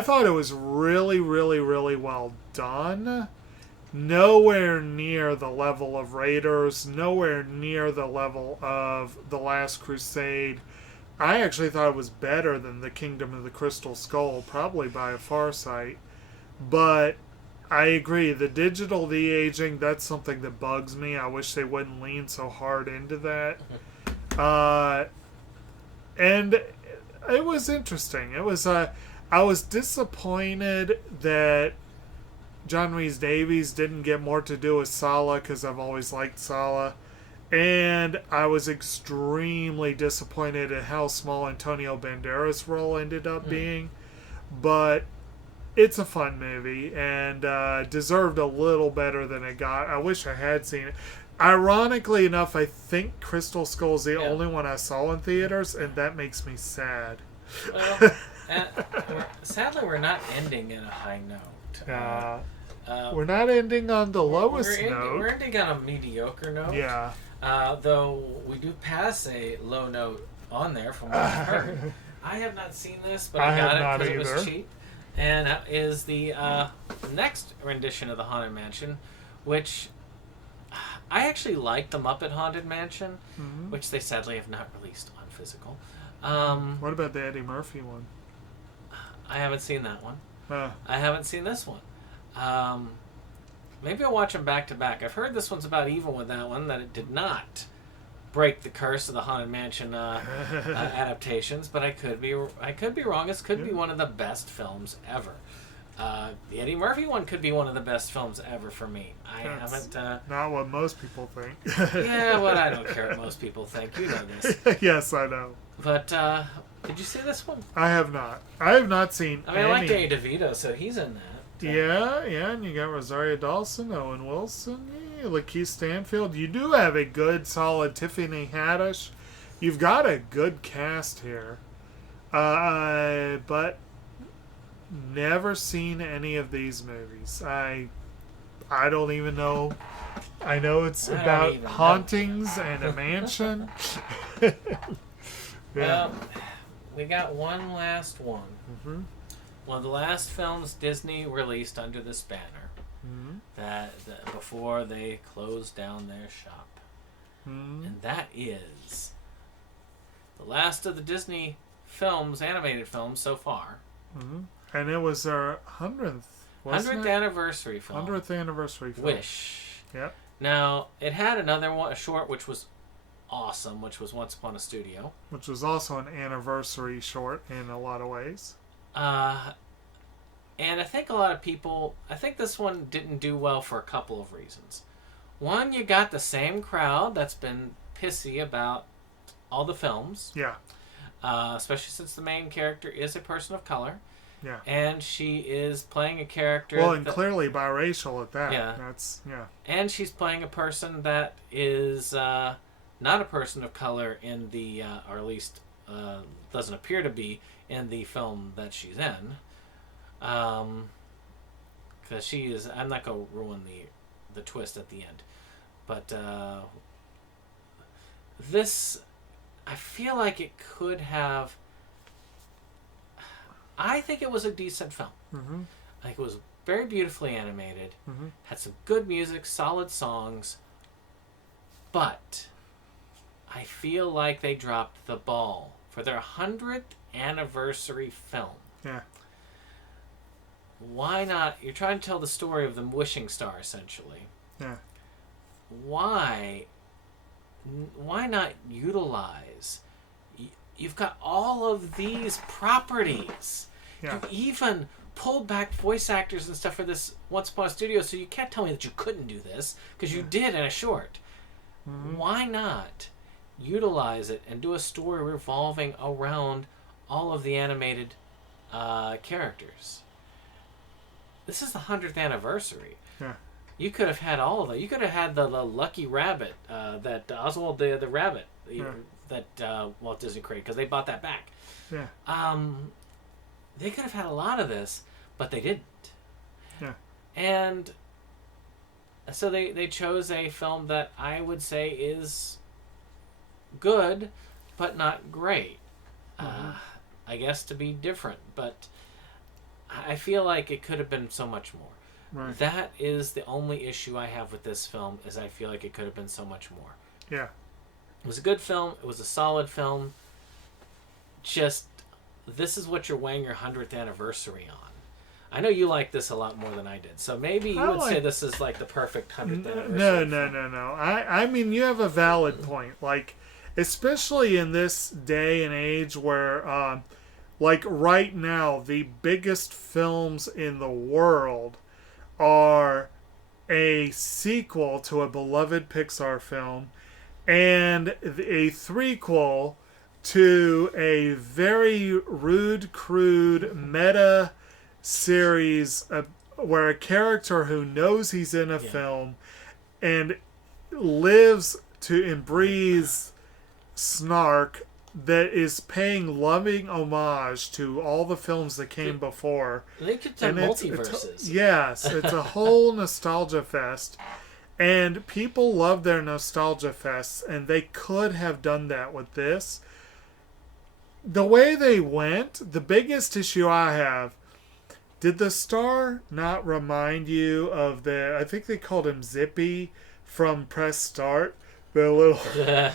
thought it was really, really, really well done. Nowhere near the level of Raiders, nowhere near the level of The Last Crusade. I actually thought it was better than The Kingdom of the Crystal Skull, probably by a far sight. But I agree, the digital de-aging, that's something that bugs me. I wish they wouldn't lean so hard into that. And it was interesting. It was I was disappointed that John Rhys-Davies didn't get more to do with Sala, because I've always liked Sala. And I was extremely disappointed at how small Antonio Banderas' role ended up being. But it's a fun movie, and deserved a little better than it got. I wish I had seen it. Ironically enough, I think Crystal Skull's the only one I saw in theaters, and that makes me sad. Well, sadly, we're not ending in a high note. We're not ending on the lowest note. We're ending on a mediocre note. Yeah. Though we do pass a low note on there from what I've heard. I have not seen this, but I got it because it was cheap. And that is the next rendition of the Haunted Mansion, which I actually like the Muppet Haunted Mansion, which they sadly have not released on physical. What about the Eddie Murphy one? I haven't seen that one. I haven't seen this one. Maybe I'll watch them back to back. I've heard this one's about even with that one, that it did not break the curse of the Haunted Mansion adaptations, but I could be wrong. This could be one of the best films ever. The Eddie Murphy one could be one of the best films ever for me. That's haven't. not what most people think. Yeah, well, I don't care what most people think. You know this. Yes, I know. But did you see this one? I have not. I have not seen I mean, I like Danny DeVito, so he's in that. Yeah, and you got Rosario Dawson, Owen Wilson, Lakeith Stanfield. You do have a good, solid Tiffany Haddish. You've got a good cast here. But never seen any of these movies. I don't even know. I know it's about hauntings and a mansion. Yeah. Well, we got one last one. Mm-hmm. One of the last films Disney released under this banner, that before they closed down their shop, and that is the last of the Disney films, animated films so far. And it was their 100th anniversary film. 100th anniversary film. Wish. Yep. Now it had another one, a short, which was awesome, which was Once Upon a Studio, which was also an anniversary short in a lot of ways. And I think a lot of people, I think this one didn't do well for a couple of reasons. One, you got the same crowd that's been pissy about all the films. Yeah. Especially since the main character is a person of color. Yeah. And she is playing a character. Well, and clearly biracial at that. Yeah. And she's playing a person that is not a person of color in the, or at least doesn't appear to be in the film that she's in. Because she is, I'm not going to ruin the twist at the end. But this, I feel like it could have, I think it was a decent film. I think it was very beautifully animated, had some good music, solid songs, but I feel like they dropped the ball for their 100th anniversary film. Yeah. Why not? You're trying to tell the story of the wishing star, essentially. Yeah. Why not utilize? You've got all of these properties. Yeah. You even pulled back voice actors and stuff for this Once Upon a Studio, so you can't tell me that you couldn't do this, because you did in a short. Why not utilize it and do a story revolving around all of the animated characters? This is the 100th anniversary. Yeah. You could have had all of that. You could have had the Lucky Rabbit, that Oswald the rabbit that Walt Disney created, because they bought that back. Yeah. They could have had a lot of this, but they didn't. Yeah. And so they chose a film that I would say is good, but not great. I guess to be different, but I feel like it could have been so much more. Right. That is the only issue I have with this film, is I feel like it could have been so much more. Yeah. It was a good film. It was a solid film. Just, this is what you're weighing your 100th anniversary on. I know you like this a lot more than I did, so maybe you would say this is like the perfect 100th anniversary. No. I mean, you have a valid point. Like, especially in this day and age where, like right now, the biggest films in the world are a sequel to a beloved Pixar film and a threequel to a very rude, crude meta series where a character who knows he's in a film and lives to and breathes snark that is paying loving homage to all the films that came before. They could have multiverses. Yes, it's a whole nostalgia fest. And people love their nostalgia fests, and they could have done that with this. The way they went, the biggest issue I have, did the star not remind you of I think they called him Zippy from Press Start? The little...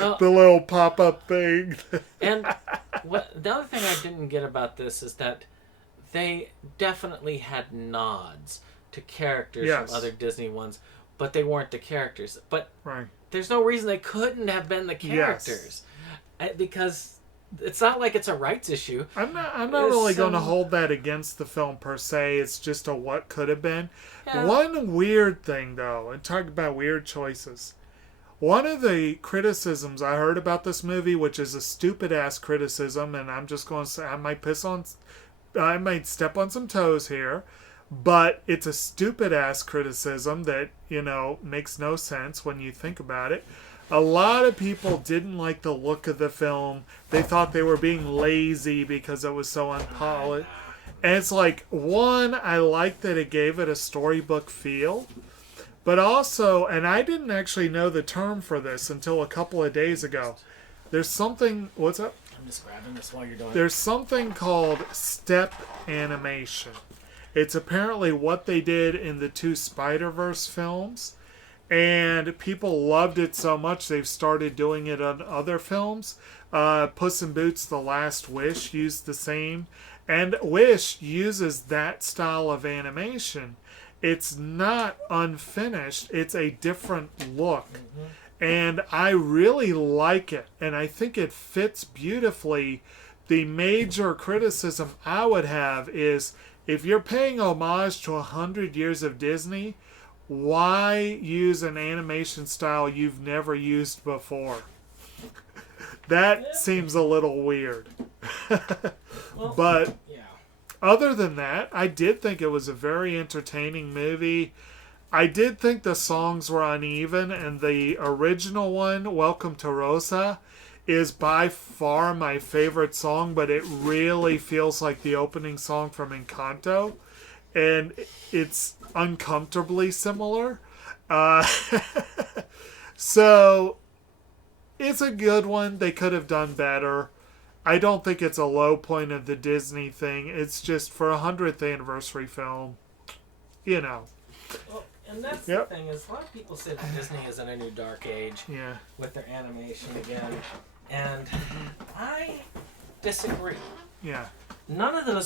Well, the little pop-up thing. And the other thing I didn't get about this is that they definitely had nods to characters from other Disney ones, but they weren't the characters. But there's no reason they couldn't have been the characters. Because it's not like it's a rights issue. I'm not really going to hold that against the film per se. It's just a what could have been. Yeah. One weird thing, though, and talk about weird choices. One of the criticisms I heard about this movie, which is a stupid ass criticism, and I'm just going to say I might step on some toes here, but it's a stupid ass criticism that, makes no sense when you think about it. A lot of people didn't like the look of the film. They thought they were being lazy because it was so unpolished. And it's like, one, I like that it gave it a storybook feel. But also, and I didn't actually know the term for this until a couple of days ago. There's something, what's up? I'm just grabbing this while you're doing it. There's something called step animation. It's apparently what they did in the 2 Spider-Verse films. And people loved it so much they've started doing it on other films. Puss in Boots: The Last Wish used the same. And Wish uses that style of animation. It's not unfinished. It's a different look. Mm-hmm. And I really like it. And I think it fits beautifully. The major criticism I would have is if you're paying homage to 100 years of Disney, why use an animation style you've never used before? That seems a little weird. But other than that, I did think it was a very entertaining movie. I did think the songs were uneven, and the original one, Welcome to Rosa, is by far my favorite song, but it really feels like the opening song from Encanto. And it's uncomfortably similar. So, it's a good one. They could have done better. I don't think it's a low point of the Disney thing. It's just for a 100th anniversary film, Well, and that's the thing, is a lot of people say that Disney is in a new dark age with their animation again. And I disagree. Yeah. None of the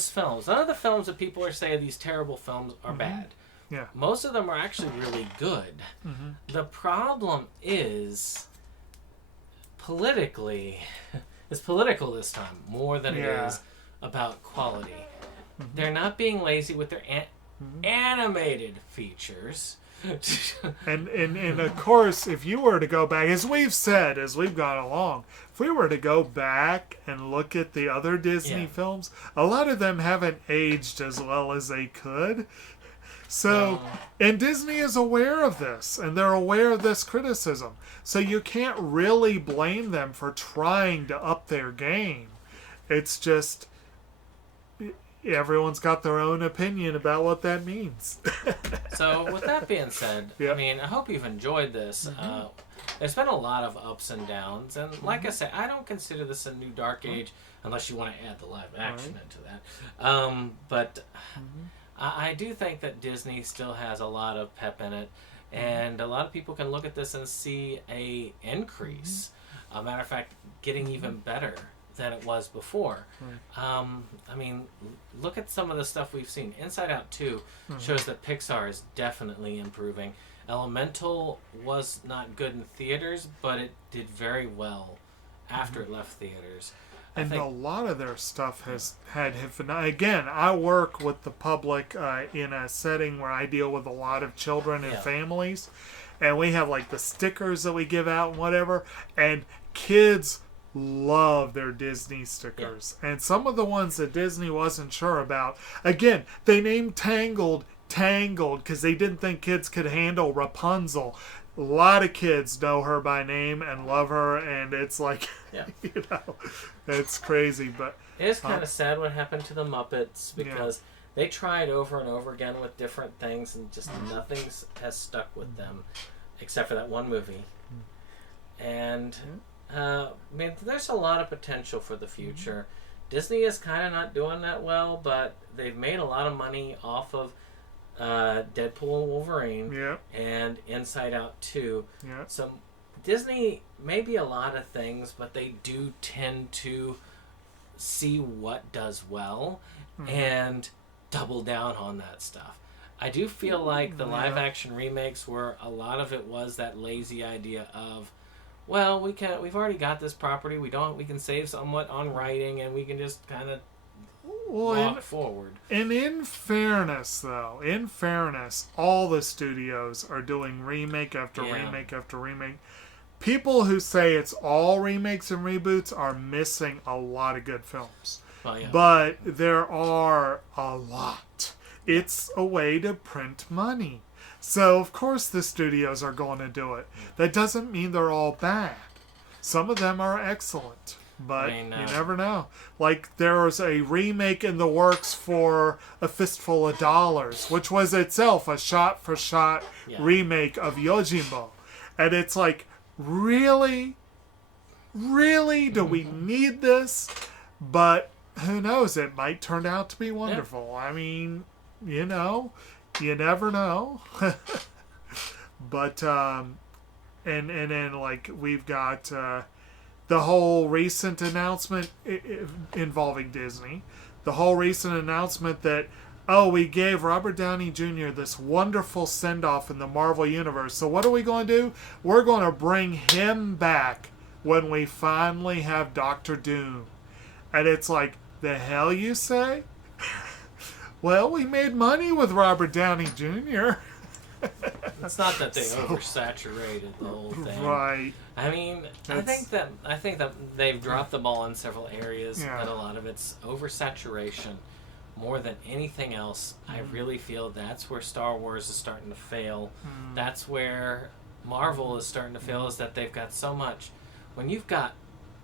films that people are saying these terrible films are bad. Yeah. Most of them are actually really good. Mm-hmm. The problem is it's political this time more than it is about quality. Mm-hmm. They're not being lazy with their animated features. and of course, if you were to go back, as we've said, as we've gone along, if we were to go back and look at the other Disney films, a lot of them haven't aged as well as they could. So, and Disney is aware of this, and they're aware of this criticism. So you can't really blame them for trying to up their game. It's just everyone's got their own opinion about what that means. So with that being said, I mean, I hope you've enjoyed this. Mm-hmm. There's been a lot of ups and downs, and like I said, I don't consider this a new dark age unless you want to add the live action into that. But I do think that Disney still has a lot of pep in it, and a lot of people can look at this and see a increase. A matter of fact, getting even better than it was before. I mean, look at some of the stuff we've seen. Inside Out 2 shows that Pixar is definitely improving. Elemental was not good in theaters, but it did very well after it left theaters. And a lot of their stuff has had... Again, I work with the public in a setting where I deal with a lot of children and families. And we have like the stickers that we give out and whatever. And kids love their Disney stickers. And some of the ones that Disney wasn't sure about, again, they named Tangled because they didn't think kids could handle Rapunzel. A lot of kids know her by name and love her, and it's like, it's crazy. But it is kind of sad what happened to the Muppets, because they tried over and over again with different things, and just nothing has stuck with them, except for that one movie. And I mean, there's a lot of potential for the future. Disney is kind of not doing that well, but they've made a lot of money off of Deadpool and Wolverine and Inside Out 2. So Disney may be a lot of things, but they do tend to see what does well and double down on that stuff. I do feel like the live action remakes, where a lot of it was that lazy idea of, well, we've already got this property. We can save somewhat on writing, and we can just kind of walk forward. And in fairness, though, all the studios are doing remake after remake after remake. People who say it's all remakes and reboots are missing a lot of good films. Well, yeah. But there are a lot. It's a way to print money. So, of course, the studios are going to do it. That doesn't mean they're all bad. Some of them are excellent. But you never know. Like, there was a remake in the works for A Fistful of Dollars, which was itself a shot-for-shot remake of Yojimbo. And it's like, really? Really? Do we need this? But who knows? It might turn out to be wonderful. I mean, you never know. But, and then, like, we've got... the whole recent announcement involving Disney, the whole recent announcement that, we gave Robert Downey Jr. this wonderful send-off in the Marvel Universe. So what are we going to do? We're going to bring him back when we finally have Doctor Doom. And it's like, the hell you say? Well, we made money with Robert Downey Jr. It's not that they oversaturated the whole thing, right? I mean, I think that they've dropped the ball in several areas. But a lot of it's oversaturation, more than anything else. I really feel that's where Star Wars is starting to fail. That's where Marvel is starting to fail. Is that they've got so much. When you've got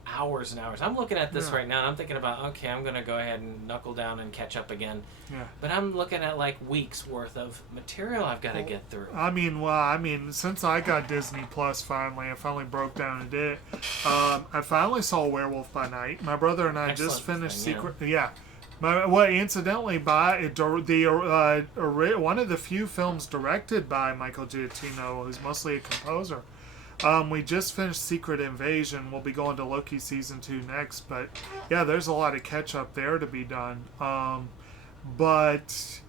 hours and hours. I'm looking at this right now and I'm thinking about, okay, I'm going to go ahead and knuckle down and catch up again. Yeah. But I'm looking at like weeks worth of material I've got to get through. I mean, since I got Disney Plus finally, I finally broke down and did it. I finally saw Werewolf by Night. My brother and I just finished Secret. Yeah. Incidentally, by one of the few films directed by Michael Giacchino, who's mostly a composer. We just finished Secret Invasion. We'll be going to Loki Season 2 next. But, yeah, there's a lot of catch-up there to be done. But,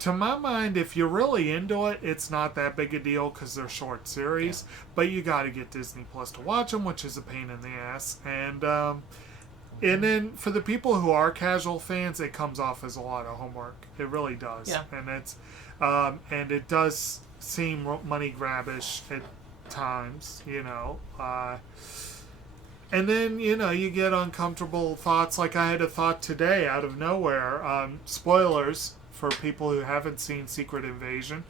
to my mind, if you're really into it, it's not that big a deal because they're short series. Yeah. But you got to get Disney Plus to watch them, which is a pain in the ass. And then, for the people who are casual fans, it comes off as a lot of homework. It really does. Yeah. And it does seem money grabbish at times, and then you get uncomfortable thoughts. Like I had a thought today out of nowhere. Spoilers for people who haven't seen Secret Invasion.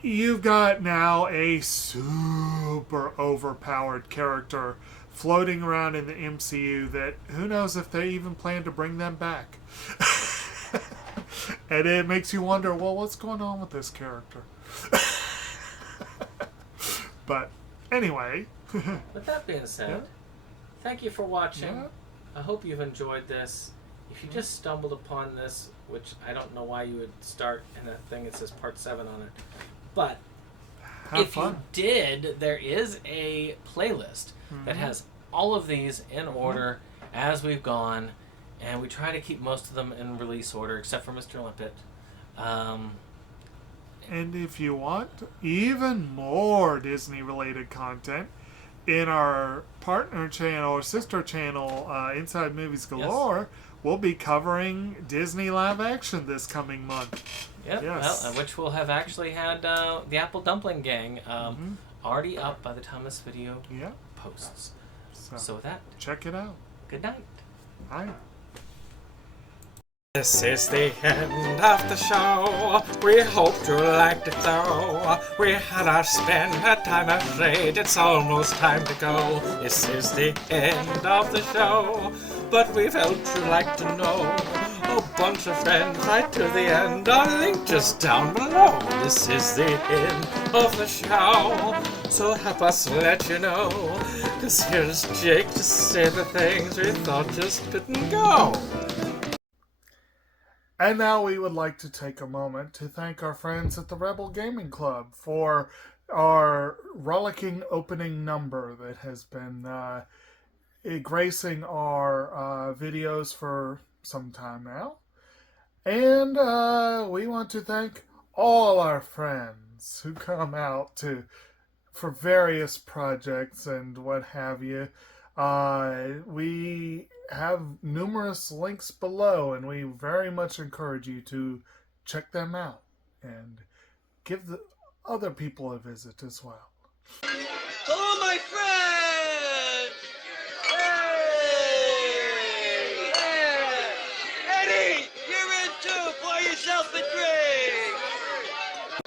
You've got now a super overpowered character floating around in the MCU that who knows if they even plan to bring them back. And it makes you wonder, well, what's going on with this character? But anyway. With that being said, thank you for watching. Yeah. I hope you've enjoyed this. If you just stumbled upon this, which I don't know why you would start in that thing, it says part 7 on it. But if fun. You did, there is a playlist that has all of these in order as we've gone. And we try to keep most of them in release order, except for Mr. Limpet. And if you want even more Disney-related content, in our partner channel or sister channel, Inside Movies Galore, we'll be covering Disney live action this coming month. Yep, yes. Well, which will have actually had the Apple Dumpling Gang already up by the time this video posts. So with that, check it out. Good night. Bye. This is the end of the show. We hope you liked it though. We had our standard time, afraid it's almost time to go. This is the end of the show, but we felt you'd like to know. A bunch of friends right to the end, our link just down below. This is the end of the show, so help us let you know. 'Cause here's Jake to say the things we thought just didn't go. And now we would like to take a moment to thank our friends at the Rebel Gaming Club for our rollicking opening number that has been gracing our videos for some time now. And we want to thank all our friends who come out to for various projects and what have you. We have numerous links below, and we very much encourage you to check them out and give the other people a visit as well. Hello, my friends! Hey! Yeah! Eddie, you're in too! Pour yourself a drink!